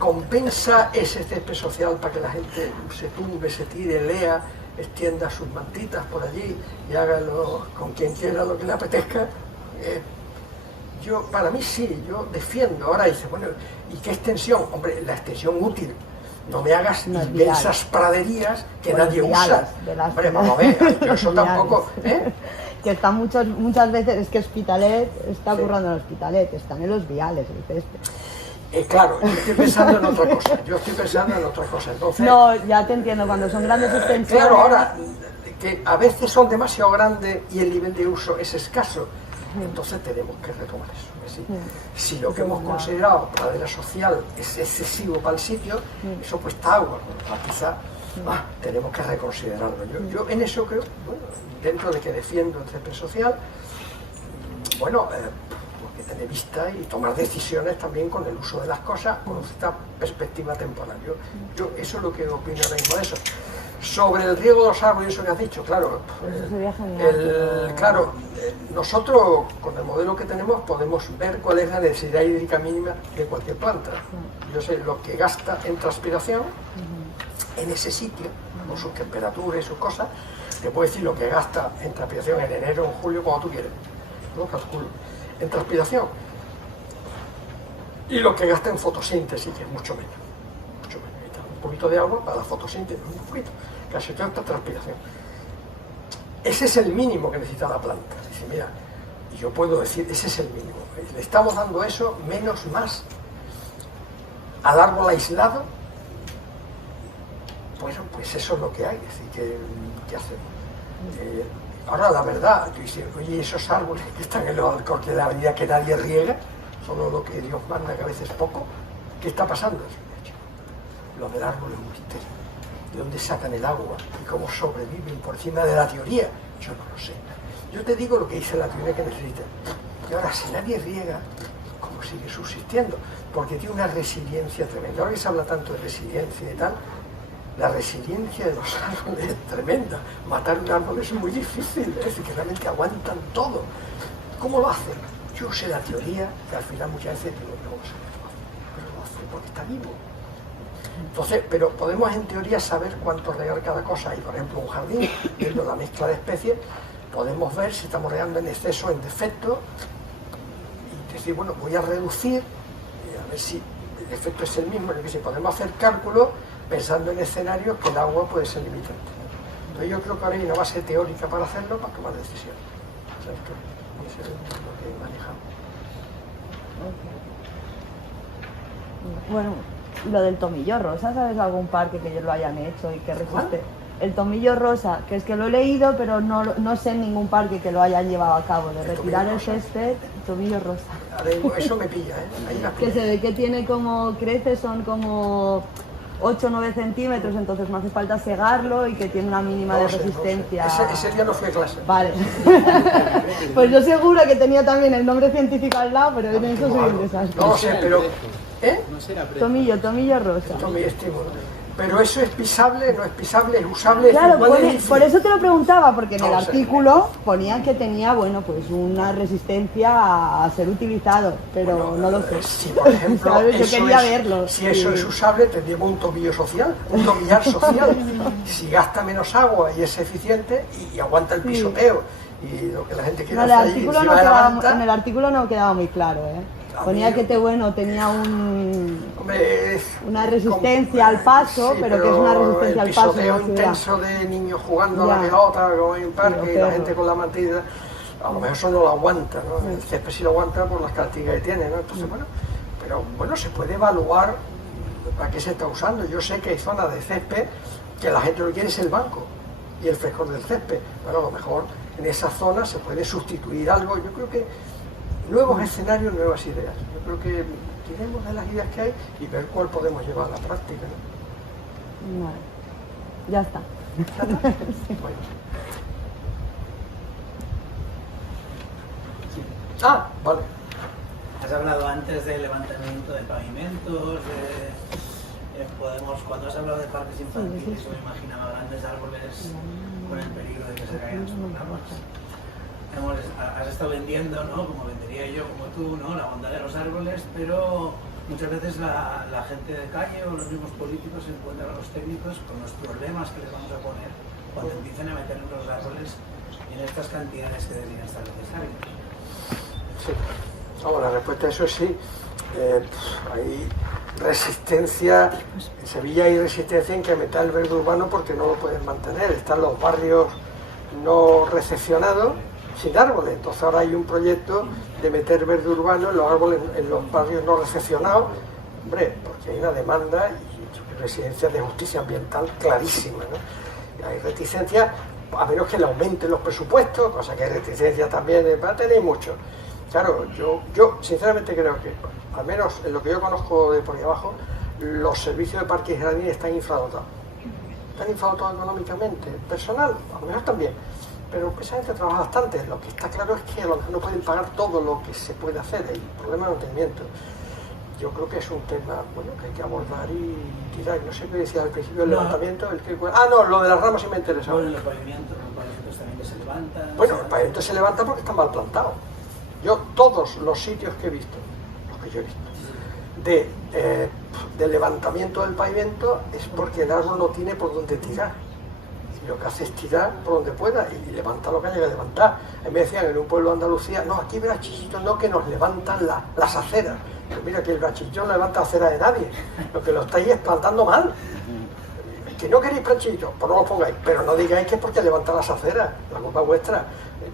¿compensa ese césped social para que la gente se tumbe, se tire, lea, extienda sus mantitas por allí y haga con quien quiera lo que le apetezca? Para mí sí, yo defiendo. Ahora dice, bueno, ¿y qué extensión? Hombre, la extensión útil. No me hagas inmensas praderías que nadie usa. Hombre, vamos a ver, yo eso tampoco, Que están muchas veces, es que Hospitalet está currando en Hospitalet, están en los viales, el césped. Claro, yo estoy pensando en otra cosa, entonces... No, ya te entiendo, cuando son grandes extensiones... Claro, ahora, que a veces son demasiado grandes y el nivel de uso es escaso, entonces tenemos que retomar eso. Es decir, si lo que hemos considerado pradera social es excesivo para el sitio, eso cuesta agua, quizá tenemos que reconsiderarlo. Yo en eso creo, bueno, dentro de que defiendo el césped social, bueno, hay que tener vista y tomar decisiones también con el uso de las cosas, con cierta perspectiva temporal. Yo eso es lo que opino ahora mismo de eso. Sobre el riego de los árboles, eso que has dicho, claro, nosotros con el modelo que tenemos podemos ver cuál es la necesidad hídrica mínima de cualquier planta. Yo sé lo que gasta en transpiración en ese sitio, con sus temperaturas y sus cosas. Te puedo decir lo que gasta en transpiración en enero o en julio, cuando tú quieres. Lo calculo. En transpiración, y lo que gasta en fotosíntesis, que es mucho menos. Necesita un poquito de agua para la fotosíntesis, un poquito, casi toda esta transpiración. Ese es el mínimo que necesita la planta. Dice, mira, y yo puedo decir, ese es el mínimo. Le estamos dando eso, menos más. Al árbol aislado, bueno, pues eso es lo que hay. Es decir, ¿qué hacemos? Ahora, la verdad, tú dices, oye, esos árboles que están en los alcorques de la avenida que nadie riega, solo lo que Dios manda, que a veces poco, ¿qué está pasando? Lo del árbol es un misterio. ¿De dónde sacan el agua? ¿Y cómo sobreviven por encima de la teoría? Yo no lo sé. Yo te digo lo que dice la teoría que necesita. Y ahora, si nadie riega, ¿cómo sigue subsistiendo? Porque tiene una resiliencia tremenda. Ahora que se habla tanto de resiliencia y tal, la resiliencia de los árboles es tremenda. Matar un árbol es muy difícil, es decir, que realmente aguantan todo. ¿Cómo lo hacen? Yo sé la teoría, que al final muchas veces digo, no sé, pero lo hace porque está vivo. Entonces, pero podemos en teoría saber cuánto regar cada cosa. Y por ejemplo, un jardín, viendo la mezcla de especies, podemos ver si estamos regando en exceso o en defecto y decir, bueno, voy a reducir a ver si el efecto es el mismo. Si podemos hacer cálculos pensando en escenarios que el agua puede ser limitante. Entonces yo creo que ahora hay una base teórica para hacerlo, para tomar decisiones. O sea, esto es lo que manejamos. Bueno, lo del tomillo rosa, ¿sabes algún parque que ellos lo hayan hecho y que resiste? El tomillo rosa, que es que lo he leído, pero no sé en ningún parque que lo hayan llevado a cabo, de retirar el césped, tomillo rosa. Eso me pilla, ¿eh? Ahí la que se ve que tiene como, crece, son como 8 o 9 centímetros, entonces no hace falta segarlo y que tiene una mínima de resistencia. No sé. Ese día no fui a clase. Vale. Pues yo seguro que tenía también el nombre científico al lado, pero en eso soy un desastre. No sé, pero... ¿eh? Tomillo rosa. Tomillo estímulo. Pero eso es pisable, no es pisable, es usable. Claro, por eso te lo preguntaba, porque en el artículo ponían que tenía, bueno, pues una resistencia a ser utilizado, pero bueno, no lo sé. Si por ejemplo, yo quería verlo. Si eso es usable, tendríamos un tobillo social, un tobillar social. Si gasta menos agua y es eficiente y aguanta el pisoteo y lo que la gente quiere hacer ahí, en el artículo no quedaba muy claro, ¿eh? Ponía que tenía una resistencia al paso, sí, pero que es una resistencia al paso. El pisoteo intenso de niños jugando a la pelota en un parque y la gente con la mantilla, a lo mejor eso no lo aguanta, ¿no? El césped sí lo aguanta por las características que tiene, ¿no? Entonces, bueno, se puede evaluar para qué se está usando. Yo sé que hay zonas de césped que la gente lo quiere es el banco y el frescor del césped. Bueno, a lo mejor en esa zona se puede sustituir algo. Yo creo que nuevos escenarios, nuevas ideas. Yo creo que tiremos de las ideas que hay y ver cuál podemos llevar a la práctica, ¿no? Vale. Ya está. Sí. Bueno. Sí. Ah, vale. Has hablado antes del levantamiento de pavimentos, cuando has hablado de parques infantiles, me imaginaba grandes árboles con el peligro de que se caigan sus ramas. Has estado vendiendo, ¿no? Como vendería yo, como tú, ¿no? La bondad de los árboles, pero muchas veces la gente de calle o los mismos políticos se encuentran a los técnicos con los problemas que les vamos a poner cuando empiecen a meter los árboles en estas cantidades que deberían estar necesarias. Sí. Vamos, la respuesta a eso es sí. Hay resistencia, en Sevilla hay resistencia a incrementar el verde urbano porque no lo pueden mantener. Están los barrios no recepcionados sin árboles. Entonces ahora hay un proyecto de meter verde urbano en los árboles, en los barrios no recepcionados, hombre, porque hay una demanda y residencia de justicia ambiental clarísima, ¿no? Y hay reticencia, a menos que le aumenten los presupuestos, cosa que hay reticencia también, tenéis mucho. Claro, yo sinceramente creo que, al menos en lo que yo conozco de por ahí abajo, los servicios de parques y jardines están infradotados. Están infradotados económicamente, personal, a lo mejor también. Pero esa gente trabaja bastante. Lo que está claro es que a lo mejor no pueden pagar todo lo que se puede hacer. Hay problema de mantenimiento. Yo creo que es un tema bueno que hay que abordar y tirar. No sé qué decía al principio del levantamiento. Lo de las ramas sí me interesa. Bueno, los pavimentos también que se levantan. Bueno, el pavimento se levanta porque está mal plantado. Yo, todos los sitios que he visto, los que yo he visto, de levantamiento del pavimento es porque el árbol no tiene por dónde tirar. Y lo que hace es tirar por donde pueda y levanta lo que haya que levantar. A mí me decían en un pueblo de Andalucía, no, aquí brachichitos no, que nos levantan las aceras. Pero mira, que el brachichito no levanta acera de nadie. Lo que lo estáis es plantando mal. Que no queréis brachitos, pues no lo pongáis. Pero no digáis que es porque levanta las aceras, la culpa es vuestra.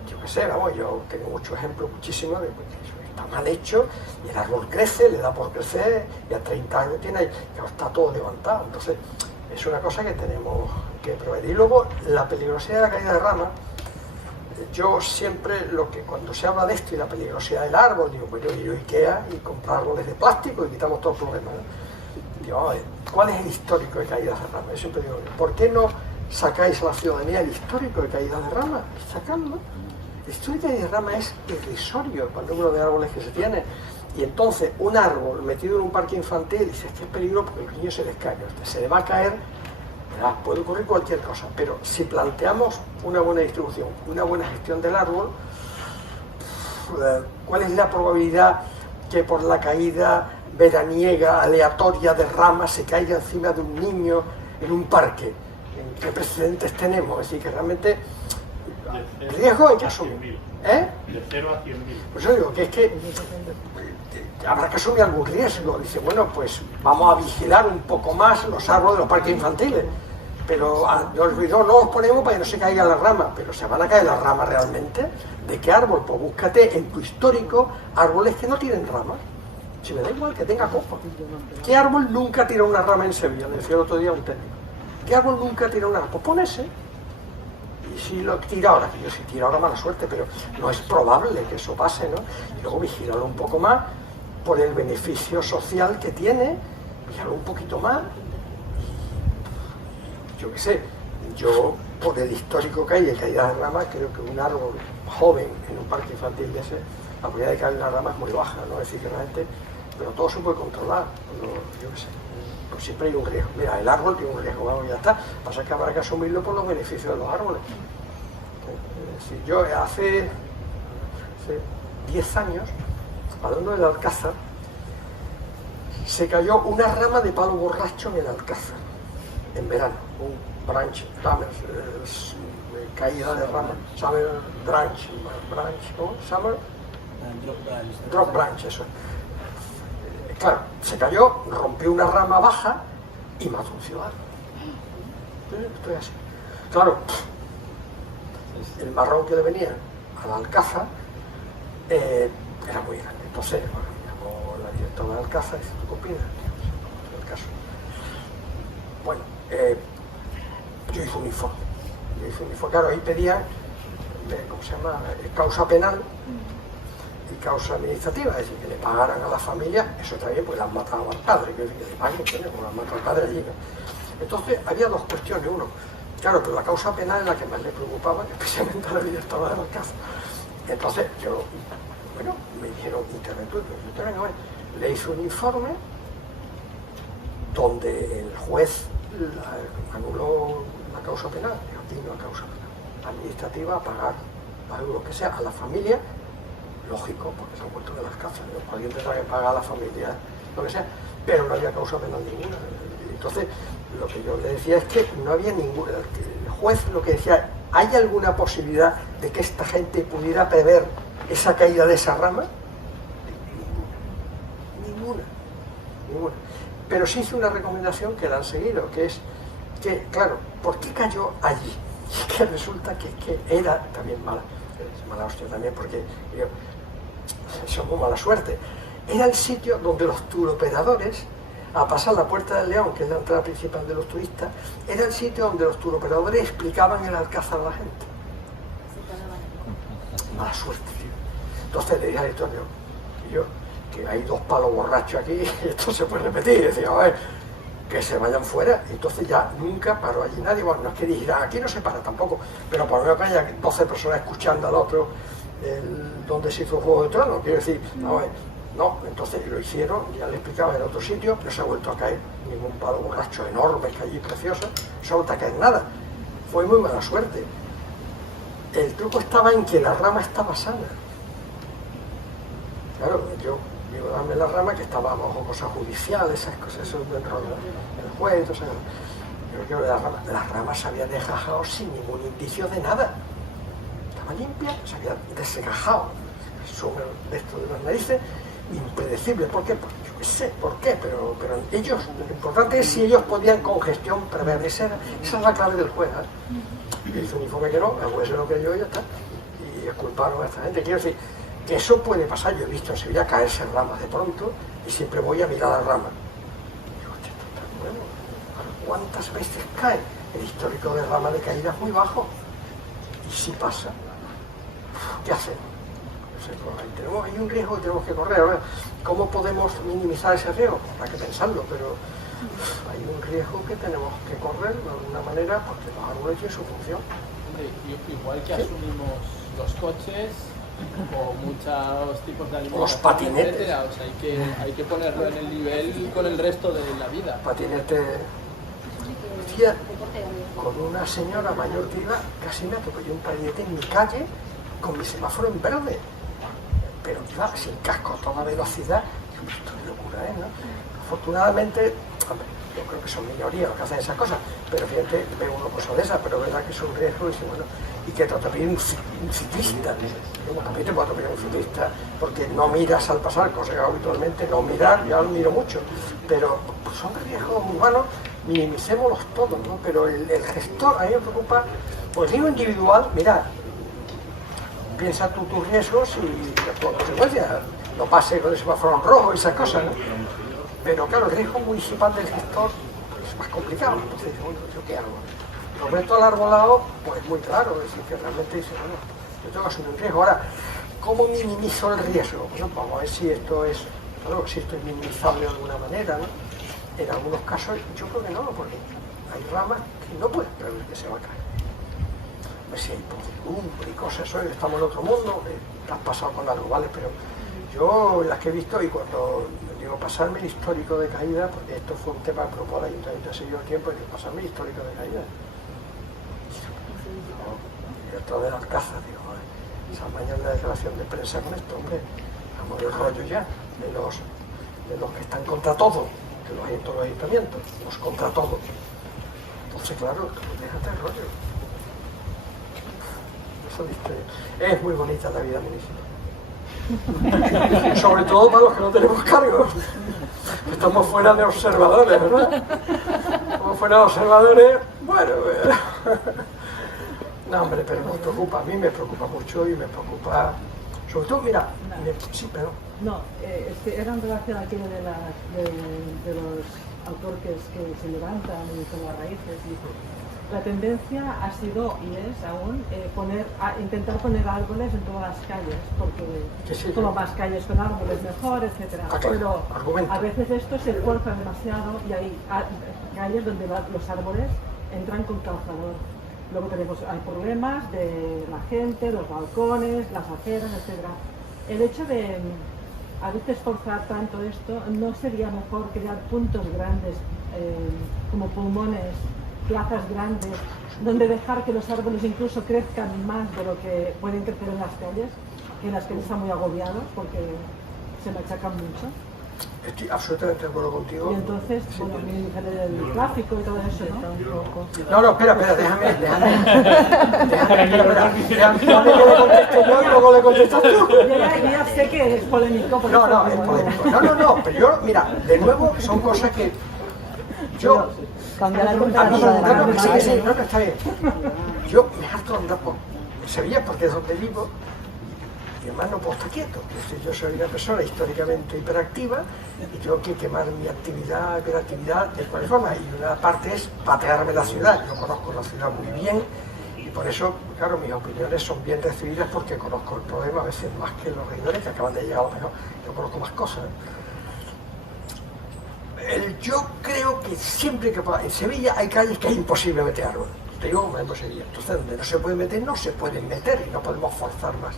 Yo qué sé, vamos, yo tengo muchos ejemplos, muchísimos, de que está mal hecho y el árbol crece, le da por crecer y a 30 años tiene ahí, que está todo levantado. Entonces, es una cosa que tenemos que prever. Y luego, la peligrosidad de la caída de ramas. Yo siempre, cuando se habla de esto y la peligrosidad del árbol, digo, pues yo ir a Ikea y comprar árboles de plástico y quitamos todo el problema, ¿no? Digo, a ver, ¿cuál es el histórico de caídas de ramas? Yo siempre digo, ¿por qué no sacáis a la ciudadanía el histórico de caídas de ramas? Sacadlo. El histórico de caídas de ramas es irrisorio para el número de árboles que se tiene. Y entonces, un árbol metido en un parque infantil, dice, es que es peligro porque los niños se les caen. Se le va a caer. Puede ocurrir cualquier cosa, pero si planteamos una buena distribución, una buena gestión del árbol, ¿cuál es la probabilidad que por la caída veraniega, aleatoria de ramas se caiga encima de un niño en un parque? ¿Qué precedentes tenemos? Es decir, que realmente el riesgo hay que asumir. De 0 a 100.000. Pues yo digo que es que habrá que asumir algún riesgo. Dice, bueno, pues vamos a vigilar un poco más los árboles de los parques infantiles. Pero no los ponemos para que no se caigan las ramas. Pero ¿se van a caer las ramas realmente? ¿De qué árbol? Pues búscate en tu histórico árboles que no tienen ramas. Si me da igual que tenga copa. ¿Qué árbol nunca tira una rama en Sevilla? Me decía el otro día un técnico. ¿Qué árbol nunca tira una rama? Pues pon ese. Y si lo tira ahora, que yo si tira ahora mala suerte, pero no es probable que eso pase, ¿no? Y luego vigílalo un poco más por el beneficio social que tiene, vigílalo un poquito más. Yo qué sé, yo por el histórico que hay de caída de ramas, creo que un árbol joven en un parque infantil de ese, la probabilidad de caer en la rama es muy baja, ¿no? Es decir, que realmente, pero todo se puede controlar, yo qué sé. Pues siempre hay un riesgo. Mira, el árbol tiene un riesgo, vamos, ya está. Pasa que habrá que asumirlo por los beneficios de los árboles. Es decir, yo hace 10 años, hablando del Alcázar, se cayó una rama de palo borracho en el Alcázar, en verano, un branch, caída de rama, summer branch, ¿cómo? Summer drop branch, eso. Claro, se cayó, rompió una rama baja y mató un ciudadano. Estoy así. Claro, el marrón que le venía al Alcázar era muy grande. Entonces, bueno, llamó la directora del Alcázar y dice, ¿tú qué opinas? El caso. Bueno, yo hice un informe. Claro, ahí pedían, ¿cómo se llama? Causa penal y causa administrativa, es decir, que le pagaran a la familia, eso también, pues le han matado al padre, que le paguen, como le han matado al padre allí, ¿no? Entonces, había dos cuestiones. Uno, claro, pero la causa penal es la que más le preocupaba, especialmente a la directora del Alcázar. Entonces, me dijeron, le hice un informe donde el juez anuló la causa penal, digo, aquí no hay causa penal, administrativa, a pagar algo que sea a la familia, lógico, porque se han vuelto de las casas, ¿no? Alguien tendrá que pagar a la familia, lo que sea, pero no había causa penal ninguna. Entonces, lo que yo le decía es que no había ninguna. El juez lo que decía, ¿hay alguna posibilidad de que esta gente pudiera prever esa caída de esa rama? Ninguna. Pero sí hice una recomendación que la han seguido, que es que, claro, ¿por qué cayó allí? Y que resulta que era también mala hostia también, porque eso es muy mala suerte. Era el sitio donde los turoperadores, a pasar la Puerta del León, que es la entrada principal de los turistas, era el sitio donde los turoperadores explicaban el Alcázar a la gente. Mala suerte, tío. Entonces le dije al director, que hay dos palos borrachos aquí, y esto se puede repetir. Y decía, a ver, que se vayan fuera. Entonces ya nunca paró allí nadie. Bueno, no es que dijera, aquí no se para tampoco, pero por lo menos que haya 12 personas escuchando al otro donde se hizo Juego de Tronos. Quiero decir, no, entonces lo hicieron, ya le explicaba en otro sitio, no se ha vuelto a caer ningún palo borracho enorme que allí precioso, no se ha vuelto a caer nada. Fue muy mala suerte. El truco estaba en que la rama estaba sana. Claro, yo digo, dame la rama que estaba bajo cosas judiciales, esas cosas, eso del rollo, el juez, Yo creo que las ramas se habían desgajado sin ningún indicio de nada. Estaba limpia, se había desgajado. Sobre esto de las narices, impredecible. ¿Por qué? Pues yo qué sé, ¿por qué? Pero ellos, lo importante es si ellos podían con gestión prever. Esa es la clave del juez. Y hizo un informe que no, el juez se lo creyó y ya está. Y culparon a esta gente. Quiero decir, que eso puede pasar. Yo he visto en Sevilla caerse ramas de pronto y siempre voy a mirar las ramas. Digo, esto está bueno. ¿Cuántas veces cae? El histórico de rama de caída es muy bajo. Y si pasa, ¿qué hacemos? Hay un riesgo que tenemos que correr. Ahora, ¿cómo podemos minimizar ese riesgo? Habrá que pensarlo, pero hay un riesgo que tenemos que correr de alguna manera porque los árboles tienen su función. Igual que asumimos los coches o muchos tipos de alimentación, los patinetes, etcétera. O sea, hay que ponerlo en el nivel con el resto de la vida. Patinete. Decía, con una señora mayor que iba, casi me atropelló un patinete en mi calle con mi semáforo en verde. Pero iba sin casco a toda velocidad. Esto es locura, ¿no? Afortunadamente, hombre, yo creo que son minorías los que hacen esas cosas, pero fíjate, ve uno cosas de esas, pero es verdad que es un riesgo y bueno, y que te atropelle un ciclista, también te puede atropellar un ciclista, porque no miras al pasar, cosa que habitualmente no mirar, ya lo miro mucho, pero pues, son riesgos humanos, minimicémoslos todos, ¿no? Pero el gestor, a mí me preocupa, pues digo individual, mira, piensa tú tus riesgos y por consecuencia no pase con el semáforo rojo y esas cosas, ¿no? Pero claro, el riesgo municipal del gestor es más complicado. Entonces dice, bueno, ¿yo qué hago? Lo meto al arbolado, pues muy claro, es decir, que realmente dice, bueno, yo tengo que asumir un riesgo. Ahora, ¿cómo minimizo el riesgo? Bueno, vamos a ver si esto es, claro, si esto es minimizable de alguna manera, ¿no? En algunos casos yo creo que no, porque hay ramas que no pueden prever que se va a caer. Si hay podredumbre y cosas, hoy estamos en otro mundo, has pasado con las globales, pero yo las que he visto y cuando digo pasarme el histórico de caída, porque esto fue un tema que propone el Ayuntamiento hace yo tiempo, y pasarme el histórico de caída. Y otra de las casas, digo, esa mañana de declaración de prensa con esto, hombre, vamos del rollo ya, de los que están contra todo, que los hay en todos los ayuntamientos, los contra todo. Entonces, claro, déjate el rollo. Es muy bonita la vida municipal. Sobre todo para los que no tenemos cargos. Estamos fuera de observadores, ¿verdad? Estamos fuera de observadores, bueno. No, hombre, pero nos preocupa. A mí me preocupa mucho y me preocupa. Sobre todo, mira, sí, pero. No, es que era en relación a aquello de los autorques que se levantan y con las raíces. La tendencia ha sido y es aún intentar poner árboles en todas las calles, porque sí, como más calles con árboles mejor, etcétera. Pero a veces esto se fuerza demasiado y hay calles donde los árboles entran con calzador. Luego hay problemas de la gente, los balcones, las aceras, etcétera. El hecho de a veces forzar tanto esto, ¿no sería mejor crear puntos grandes como pulmones, plazas grandes, donde dejar que los árboles incluso crezcan más de lo que pueden crecer en las calles, que en las calles están muy agobiados porque se machacan mucho? Estoy absolutamente de acuerdo contigo. Y entonces, sí, bueno, minimizar el tráfico y todo eso, ¿no? No, espera, déjame que le conteste yo y luego le contestas tú. Yo ya sé que es polémico. No, es polémico. No, pero yo, mira, de nuevo, son cosas que yo... Cambiar la temperatura de la norma. Sí, está bien. Yo me harto de andar por Sevilla porque es donde vivo y además no puedo estar quieto. Es decir, yo soy una persona históricamente hiperactiva y tengo que quemar mi hiperactividad de cualquier forma. Y una parte es patearme la ciudad. Yo conozco la ciudad muy bien y por eso, claro, mis opiniones son bien recibidas porque conozco el problema a veces más que los regidores que acaban de llegar a lo mejor. Yo conozco más cosas. Yo creo que siempre que en Sevilla hay calles que es imposible meter árboles. Te digo, por ejemplo, Sevilla. Entonces, donde no se puede meter, no se pueden meter y no podemos forzar más.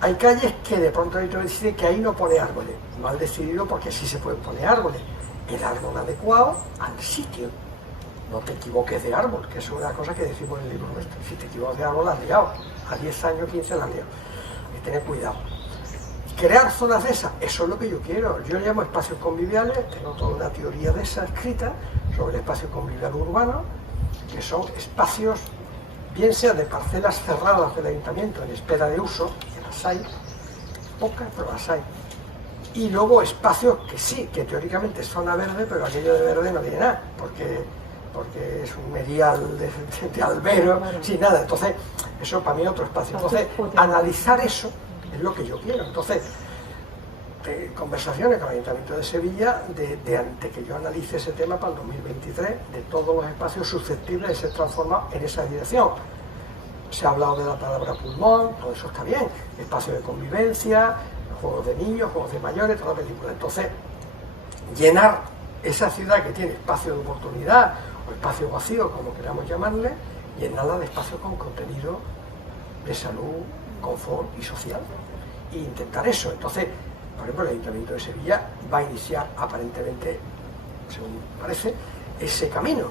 Hay calles que de pronto hay que decir que ahí no pone árboles. Mal decidido porque sí se pueden poner árboles. El árbol adecuado al sitio. No te equivoques de árbol, que es una cosa que decimos en el libro nuestro. Si te equivocas de árbol, la has liado. A 10 años, 15 la has liado. Hay que tener cuidado. Crear zonas de esas, eso es lo que yo quiero. Yo llamo espacios conviviales, tengo toda una teoría de esa escrita, sobre el espacio convivial urbano, que son espacios, bien sea de parcelas cerradas del ayuntamiento en espera de uso, que las hay, pocas, pero las hay, y luego espacios que sí, que teóricamente es zona verde, pero aquello de verde no tiene nada, porque es un medial de albero, sin nada. Entonces, eso para mí es otro espacio. Entonces, analizar eso es lo que yo quiero. Entonces, conversaciones con el Ayuntamiento de Sevilla de que yo analice ese tema para el 2023, de todos los espacios susceptibles de ser transformados en esa dirección. Se ha hablado de la palabra pulmón, todo eso está bien, espacio de convivencia, juegos de niños, juegos de mayores, toda la película. Entonces, llenar esa ciudad que tiene espacio de oportunidad o espacio vacío, como queramos llamarle, llenarla de espacio con contenido de salud, confort y social, e intentar eso. Entonces, por ejemplo, el Ayuntamiento de Sevilla va a iniciar aparentemente, según parece, ese camino.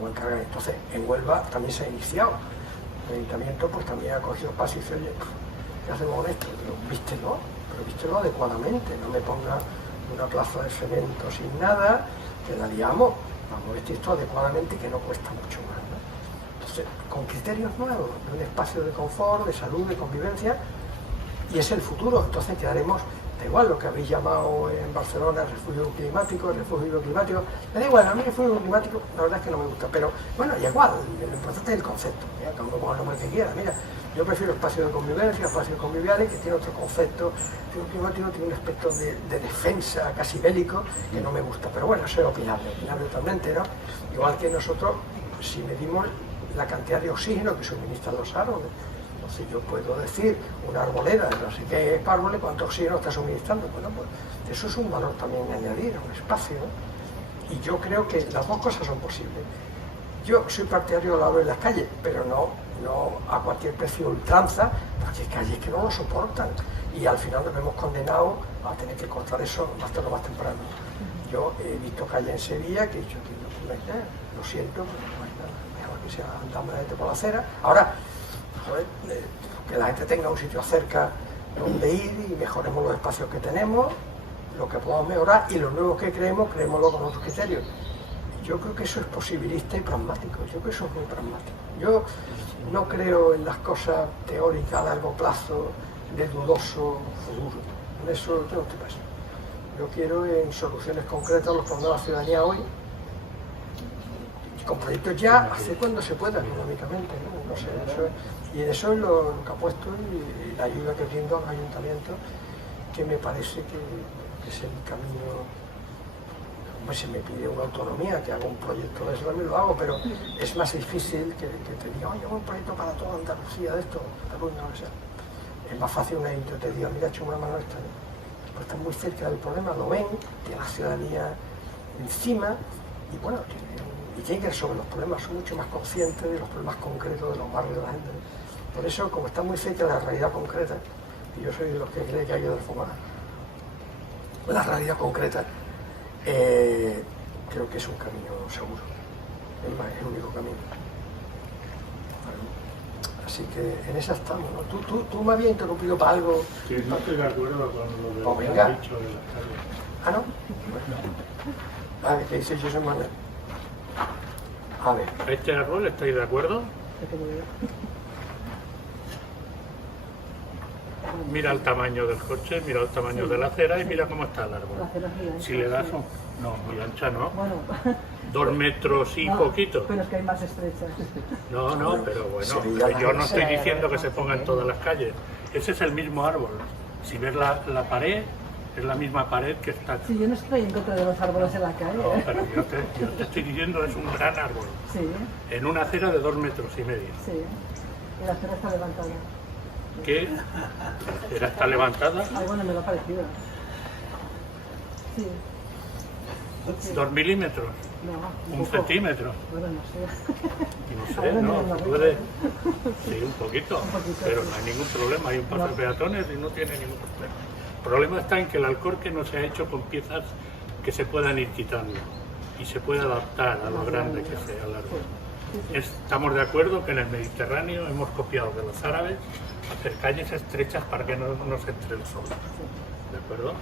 Entonces, en Huelva también se ha iniciado. El Ayuntamiento pues también ha cogido espacio y dice, oye, ¿qué hacemos con esto? Pero vístelo adecuadamente, no me ponga una plaza de cemento sin nada, que la liamos, vamos a vestir esto adecuadamente y que no cuesta mucho más, ¿no? Entonces, con criterios nuevos, de un espacio de confort, de salud, de convivencia, y es el futuro. Entonces quedaremos, da igual lo que habéis llamado en Barcelona refugio climático, me da igual, a mí el refugio climático la verdad es que no me gusta, pero bueno, y igual, lo importante es el concepto, cada uno con el nombre que quiera. Mira, yo prefiero espacio de convivencia, espacios conviviales, que tiene otro concepto. El climático tiene un aspecto de defensa casi bélico que no me gusta, pero bueno, eso es opinable totalmente, ¿no? Igual que nosotros, si medimos la cantidad de oxígeno que suministran los árboles, entonces yo puedo decir una arboleda de no sé qué árboles, cuánto oxígeno está suministrando. Bueno, pues eso es un valor también a añadir a un espacio, ¿no? Y yo creo que las dos cosas son posibles. Yo soy partidario del árbol en las calles, pero no a cualquier precio ultranza, porque hay calles que no lo soportan y al final nos vemos condenados a tener que cortar eso hasta lo más temprano. Yo he visto calles en Sevilla que he dicho que no hay nada, lo siento, pero no hay nada, mejor que sea andando la gente por la acera. Ahora, joder, que la gente tenga un sitio cerca donde ir y mejoremos los espacios que tenemos, lo que podamos mejorar y los nuevos que creémoslo con otros criterios. Yo creo que eso es posibilista y pragmático, yo creo que eso es muy pragmático. Yo no creo en las cosas teóricas a largo plazo de dudoso futuro, en eso no te pasa. Yo quiero en soluciones concretas a los problemas de la ciudadanía hoy, y con proyectos ya, hace cuando se pueda económicamente, no sé, eso es, y eso es lo que apuesto y la ayuda que brindo a los ayuntamientos, que me parece que es el camino. Pues si me pide una autonomía, que haga un proyecto de eso, también lo hago, pero es más difícil que te diga, oye, hago un proyecto para toda Andalucía de esto, Cataluña, o sea. Es más fácil una gente te diga, mira, echa una mano esta, pues están muy cerca del problema, lo ven, tiene la ciudadanía encima, y bueno, tienen que resolver los problemas, son mucho más conscientes de los problemas concretos de los barrios de la gente. Por eso, como están muy cerca de la realidad concreta, y yo soy de los que cree que hay que transformar la realidad concreta, creo que es un camino seguro, es el único camino. Así que en esa estamos, ¿no? Tú me habías interrumpido para algo. Sí, no estoy de acuerdo con lo que venga. has dicho de las calles. ¿Ah, no? Vale, ¿qué dice José Manuel? A ver. ¿Este árbol estáis de acuerdo? Mira el tamaño del coche, mira el tamaño de la acera y mira cómo está el árbol. La acera es muy ancha. Si le das un... No, muy ancha no. Bueno, 2 metros y no, poquito. pero es que hay más estrechas. No, pero bueno, Sevilla, yo no estoy sí, diciendo que se ponga en sí. todas las calles. Ese es el mismo árbol. Si ves la pared, es la misma pared que está aquí. Sí, yo no estoy en contra de los árboles en la calle. No, pero yo te estoy diciendo es un gran árbol. Sí, En una acera de 2 metros y medio. sí. Y la acera está levantada. ¿Qué? ¿La acera está levantada? Ah, bueno, me lo ha parecido. Sí. 2 milímetros. No, ¿Un poco. centímetro? Bueno, no sé. No sé, Ahora no, me lo puede. Sí, un poquito, poquito, pero sí. no hay ningún problema. Hay un paso de No. peatones y no tiene ningún problema. El problema está en que el alcorque no se ha hecho con piezas que se puedan ir quitando y se puede adaptar a lo grande que sea el árbol. Estamos de acuerdo que en el Mediterráneo hemos copiado de los árabes hacer calles estrechas para que no nos entre el sol. ¿De acuerdo?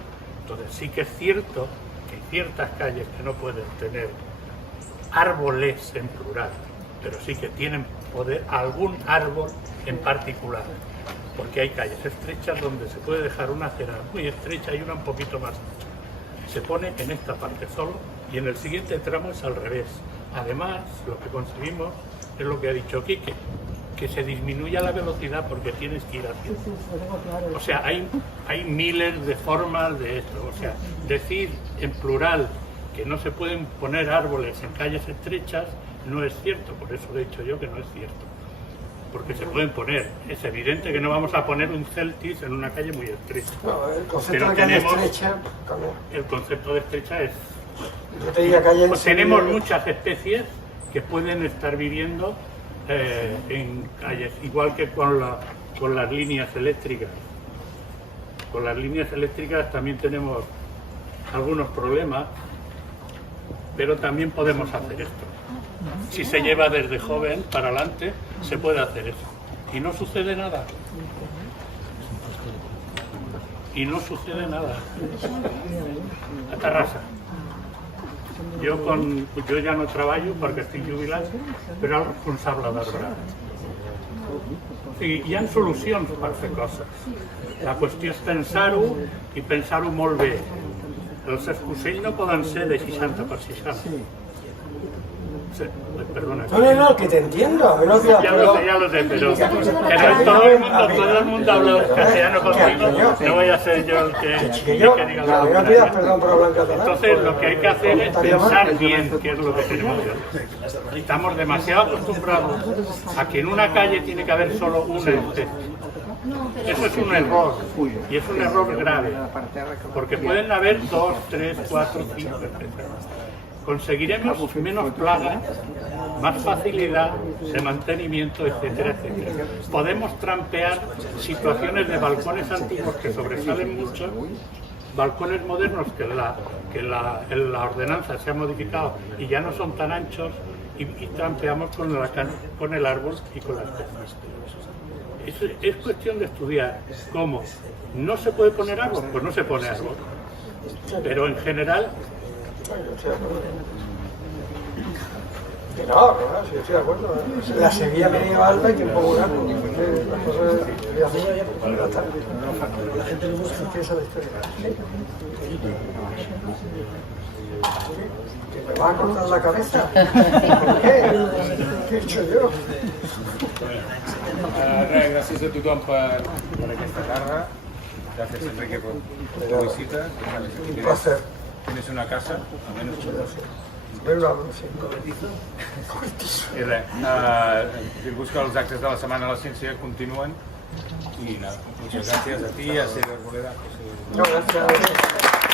Entonces sí que es cierto que hay ciertas calles que no pueden tener árboles en plural, pero sí que tienen poder algún árbol en particular, porque hay calles estrechas donde se puede dejar una acera muy estrecha y una un poquito más ancha. Se pone en esta parte solo y en el siguiente tramo es al revés. Además, lo que conseguimos es lo que ha dicho Quique, que se disminuya la velocidad porque tienes que ir hacia. O sea, hay miles de formas de esto. O sea, decir en plural que no se pueden poner árboles en calles estrechas no es cierto, por eso he dicho yo que no es cierto. Porque se pueden poner. Es evidente que no vamos a poner un Celtis en una calle muy estrecha. No, el concepto pero de calle estrecha también. El concepto de estrecha es... Yo te diría calle Pues tenemos muchas especies que pueden estar viviendo en calles, igual que con las líneas eléctricas. Con las líneas eléctricas también tenemos algunos problemas, pero también podemos hacer esto. Si se lleva desde joven para adelante, se puede hacer eso. Y no sucede nada. Y no sucede nada. A Terrassa. Jo ja no treballo perquè estic jubilat, però el responsable d'arbre. O sigui, hi ha solucions per fer coses. La qüestió és pensar-ho i pensar-ho molt bé. Els escocells no poden ser de 60 per 60. Perdona. No, que te entiendo. Ya lo sé, pero todo el mundo habla castellano contigo, no voy a ser yo el que diga no pidas perdón por hablar en catalán. Entonces lo que hay que hacer es pensar bien qué es lo que tenemos que hacer. Estamos demasiado acostumbrados a que en una calle tiene que haber solo una especie. Eso es un error, y es un error grave, porque pueden haber 2, 3, 4, 5 especies. Conseguiremos menos plagas, más facilidad de mantenimiento, etcétera, etcétera. Podemos trampear situaciones de balcones antiguos que sobresalen mucho, balcones modernos que la ordenanza se ha modificado y ya no son tan anchos, y trampeamos con el árbol y con las especies. Es cuestión de estudiar cómo. ¿No se puede poner árbol? Pues no se pone árbol. Pero en general... No, sí, estoy de acuerdo. La Sevilla medieval hay que empogurar. Las cosas la gente le gusta esa historia. ¿Que me va a cortar la cabeza? ¿Por qué? ¿Qué he hecho yo? Gràcies a tothom per aquesta tarda. Gràcies, Enrique, por tu visita. Un placer. Tienes una casa, almenys I res, dir-vos que els actes de la Setmana de la Ciència continuen i nada, muchas gracias a ti, a César Arboleda. No, gracias.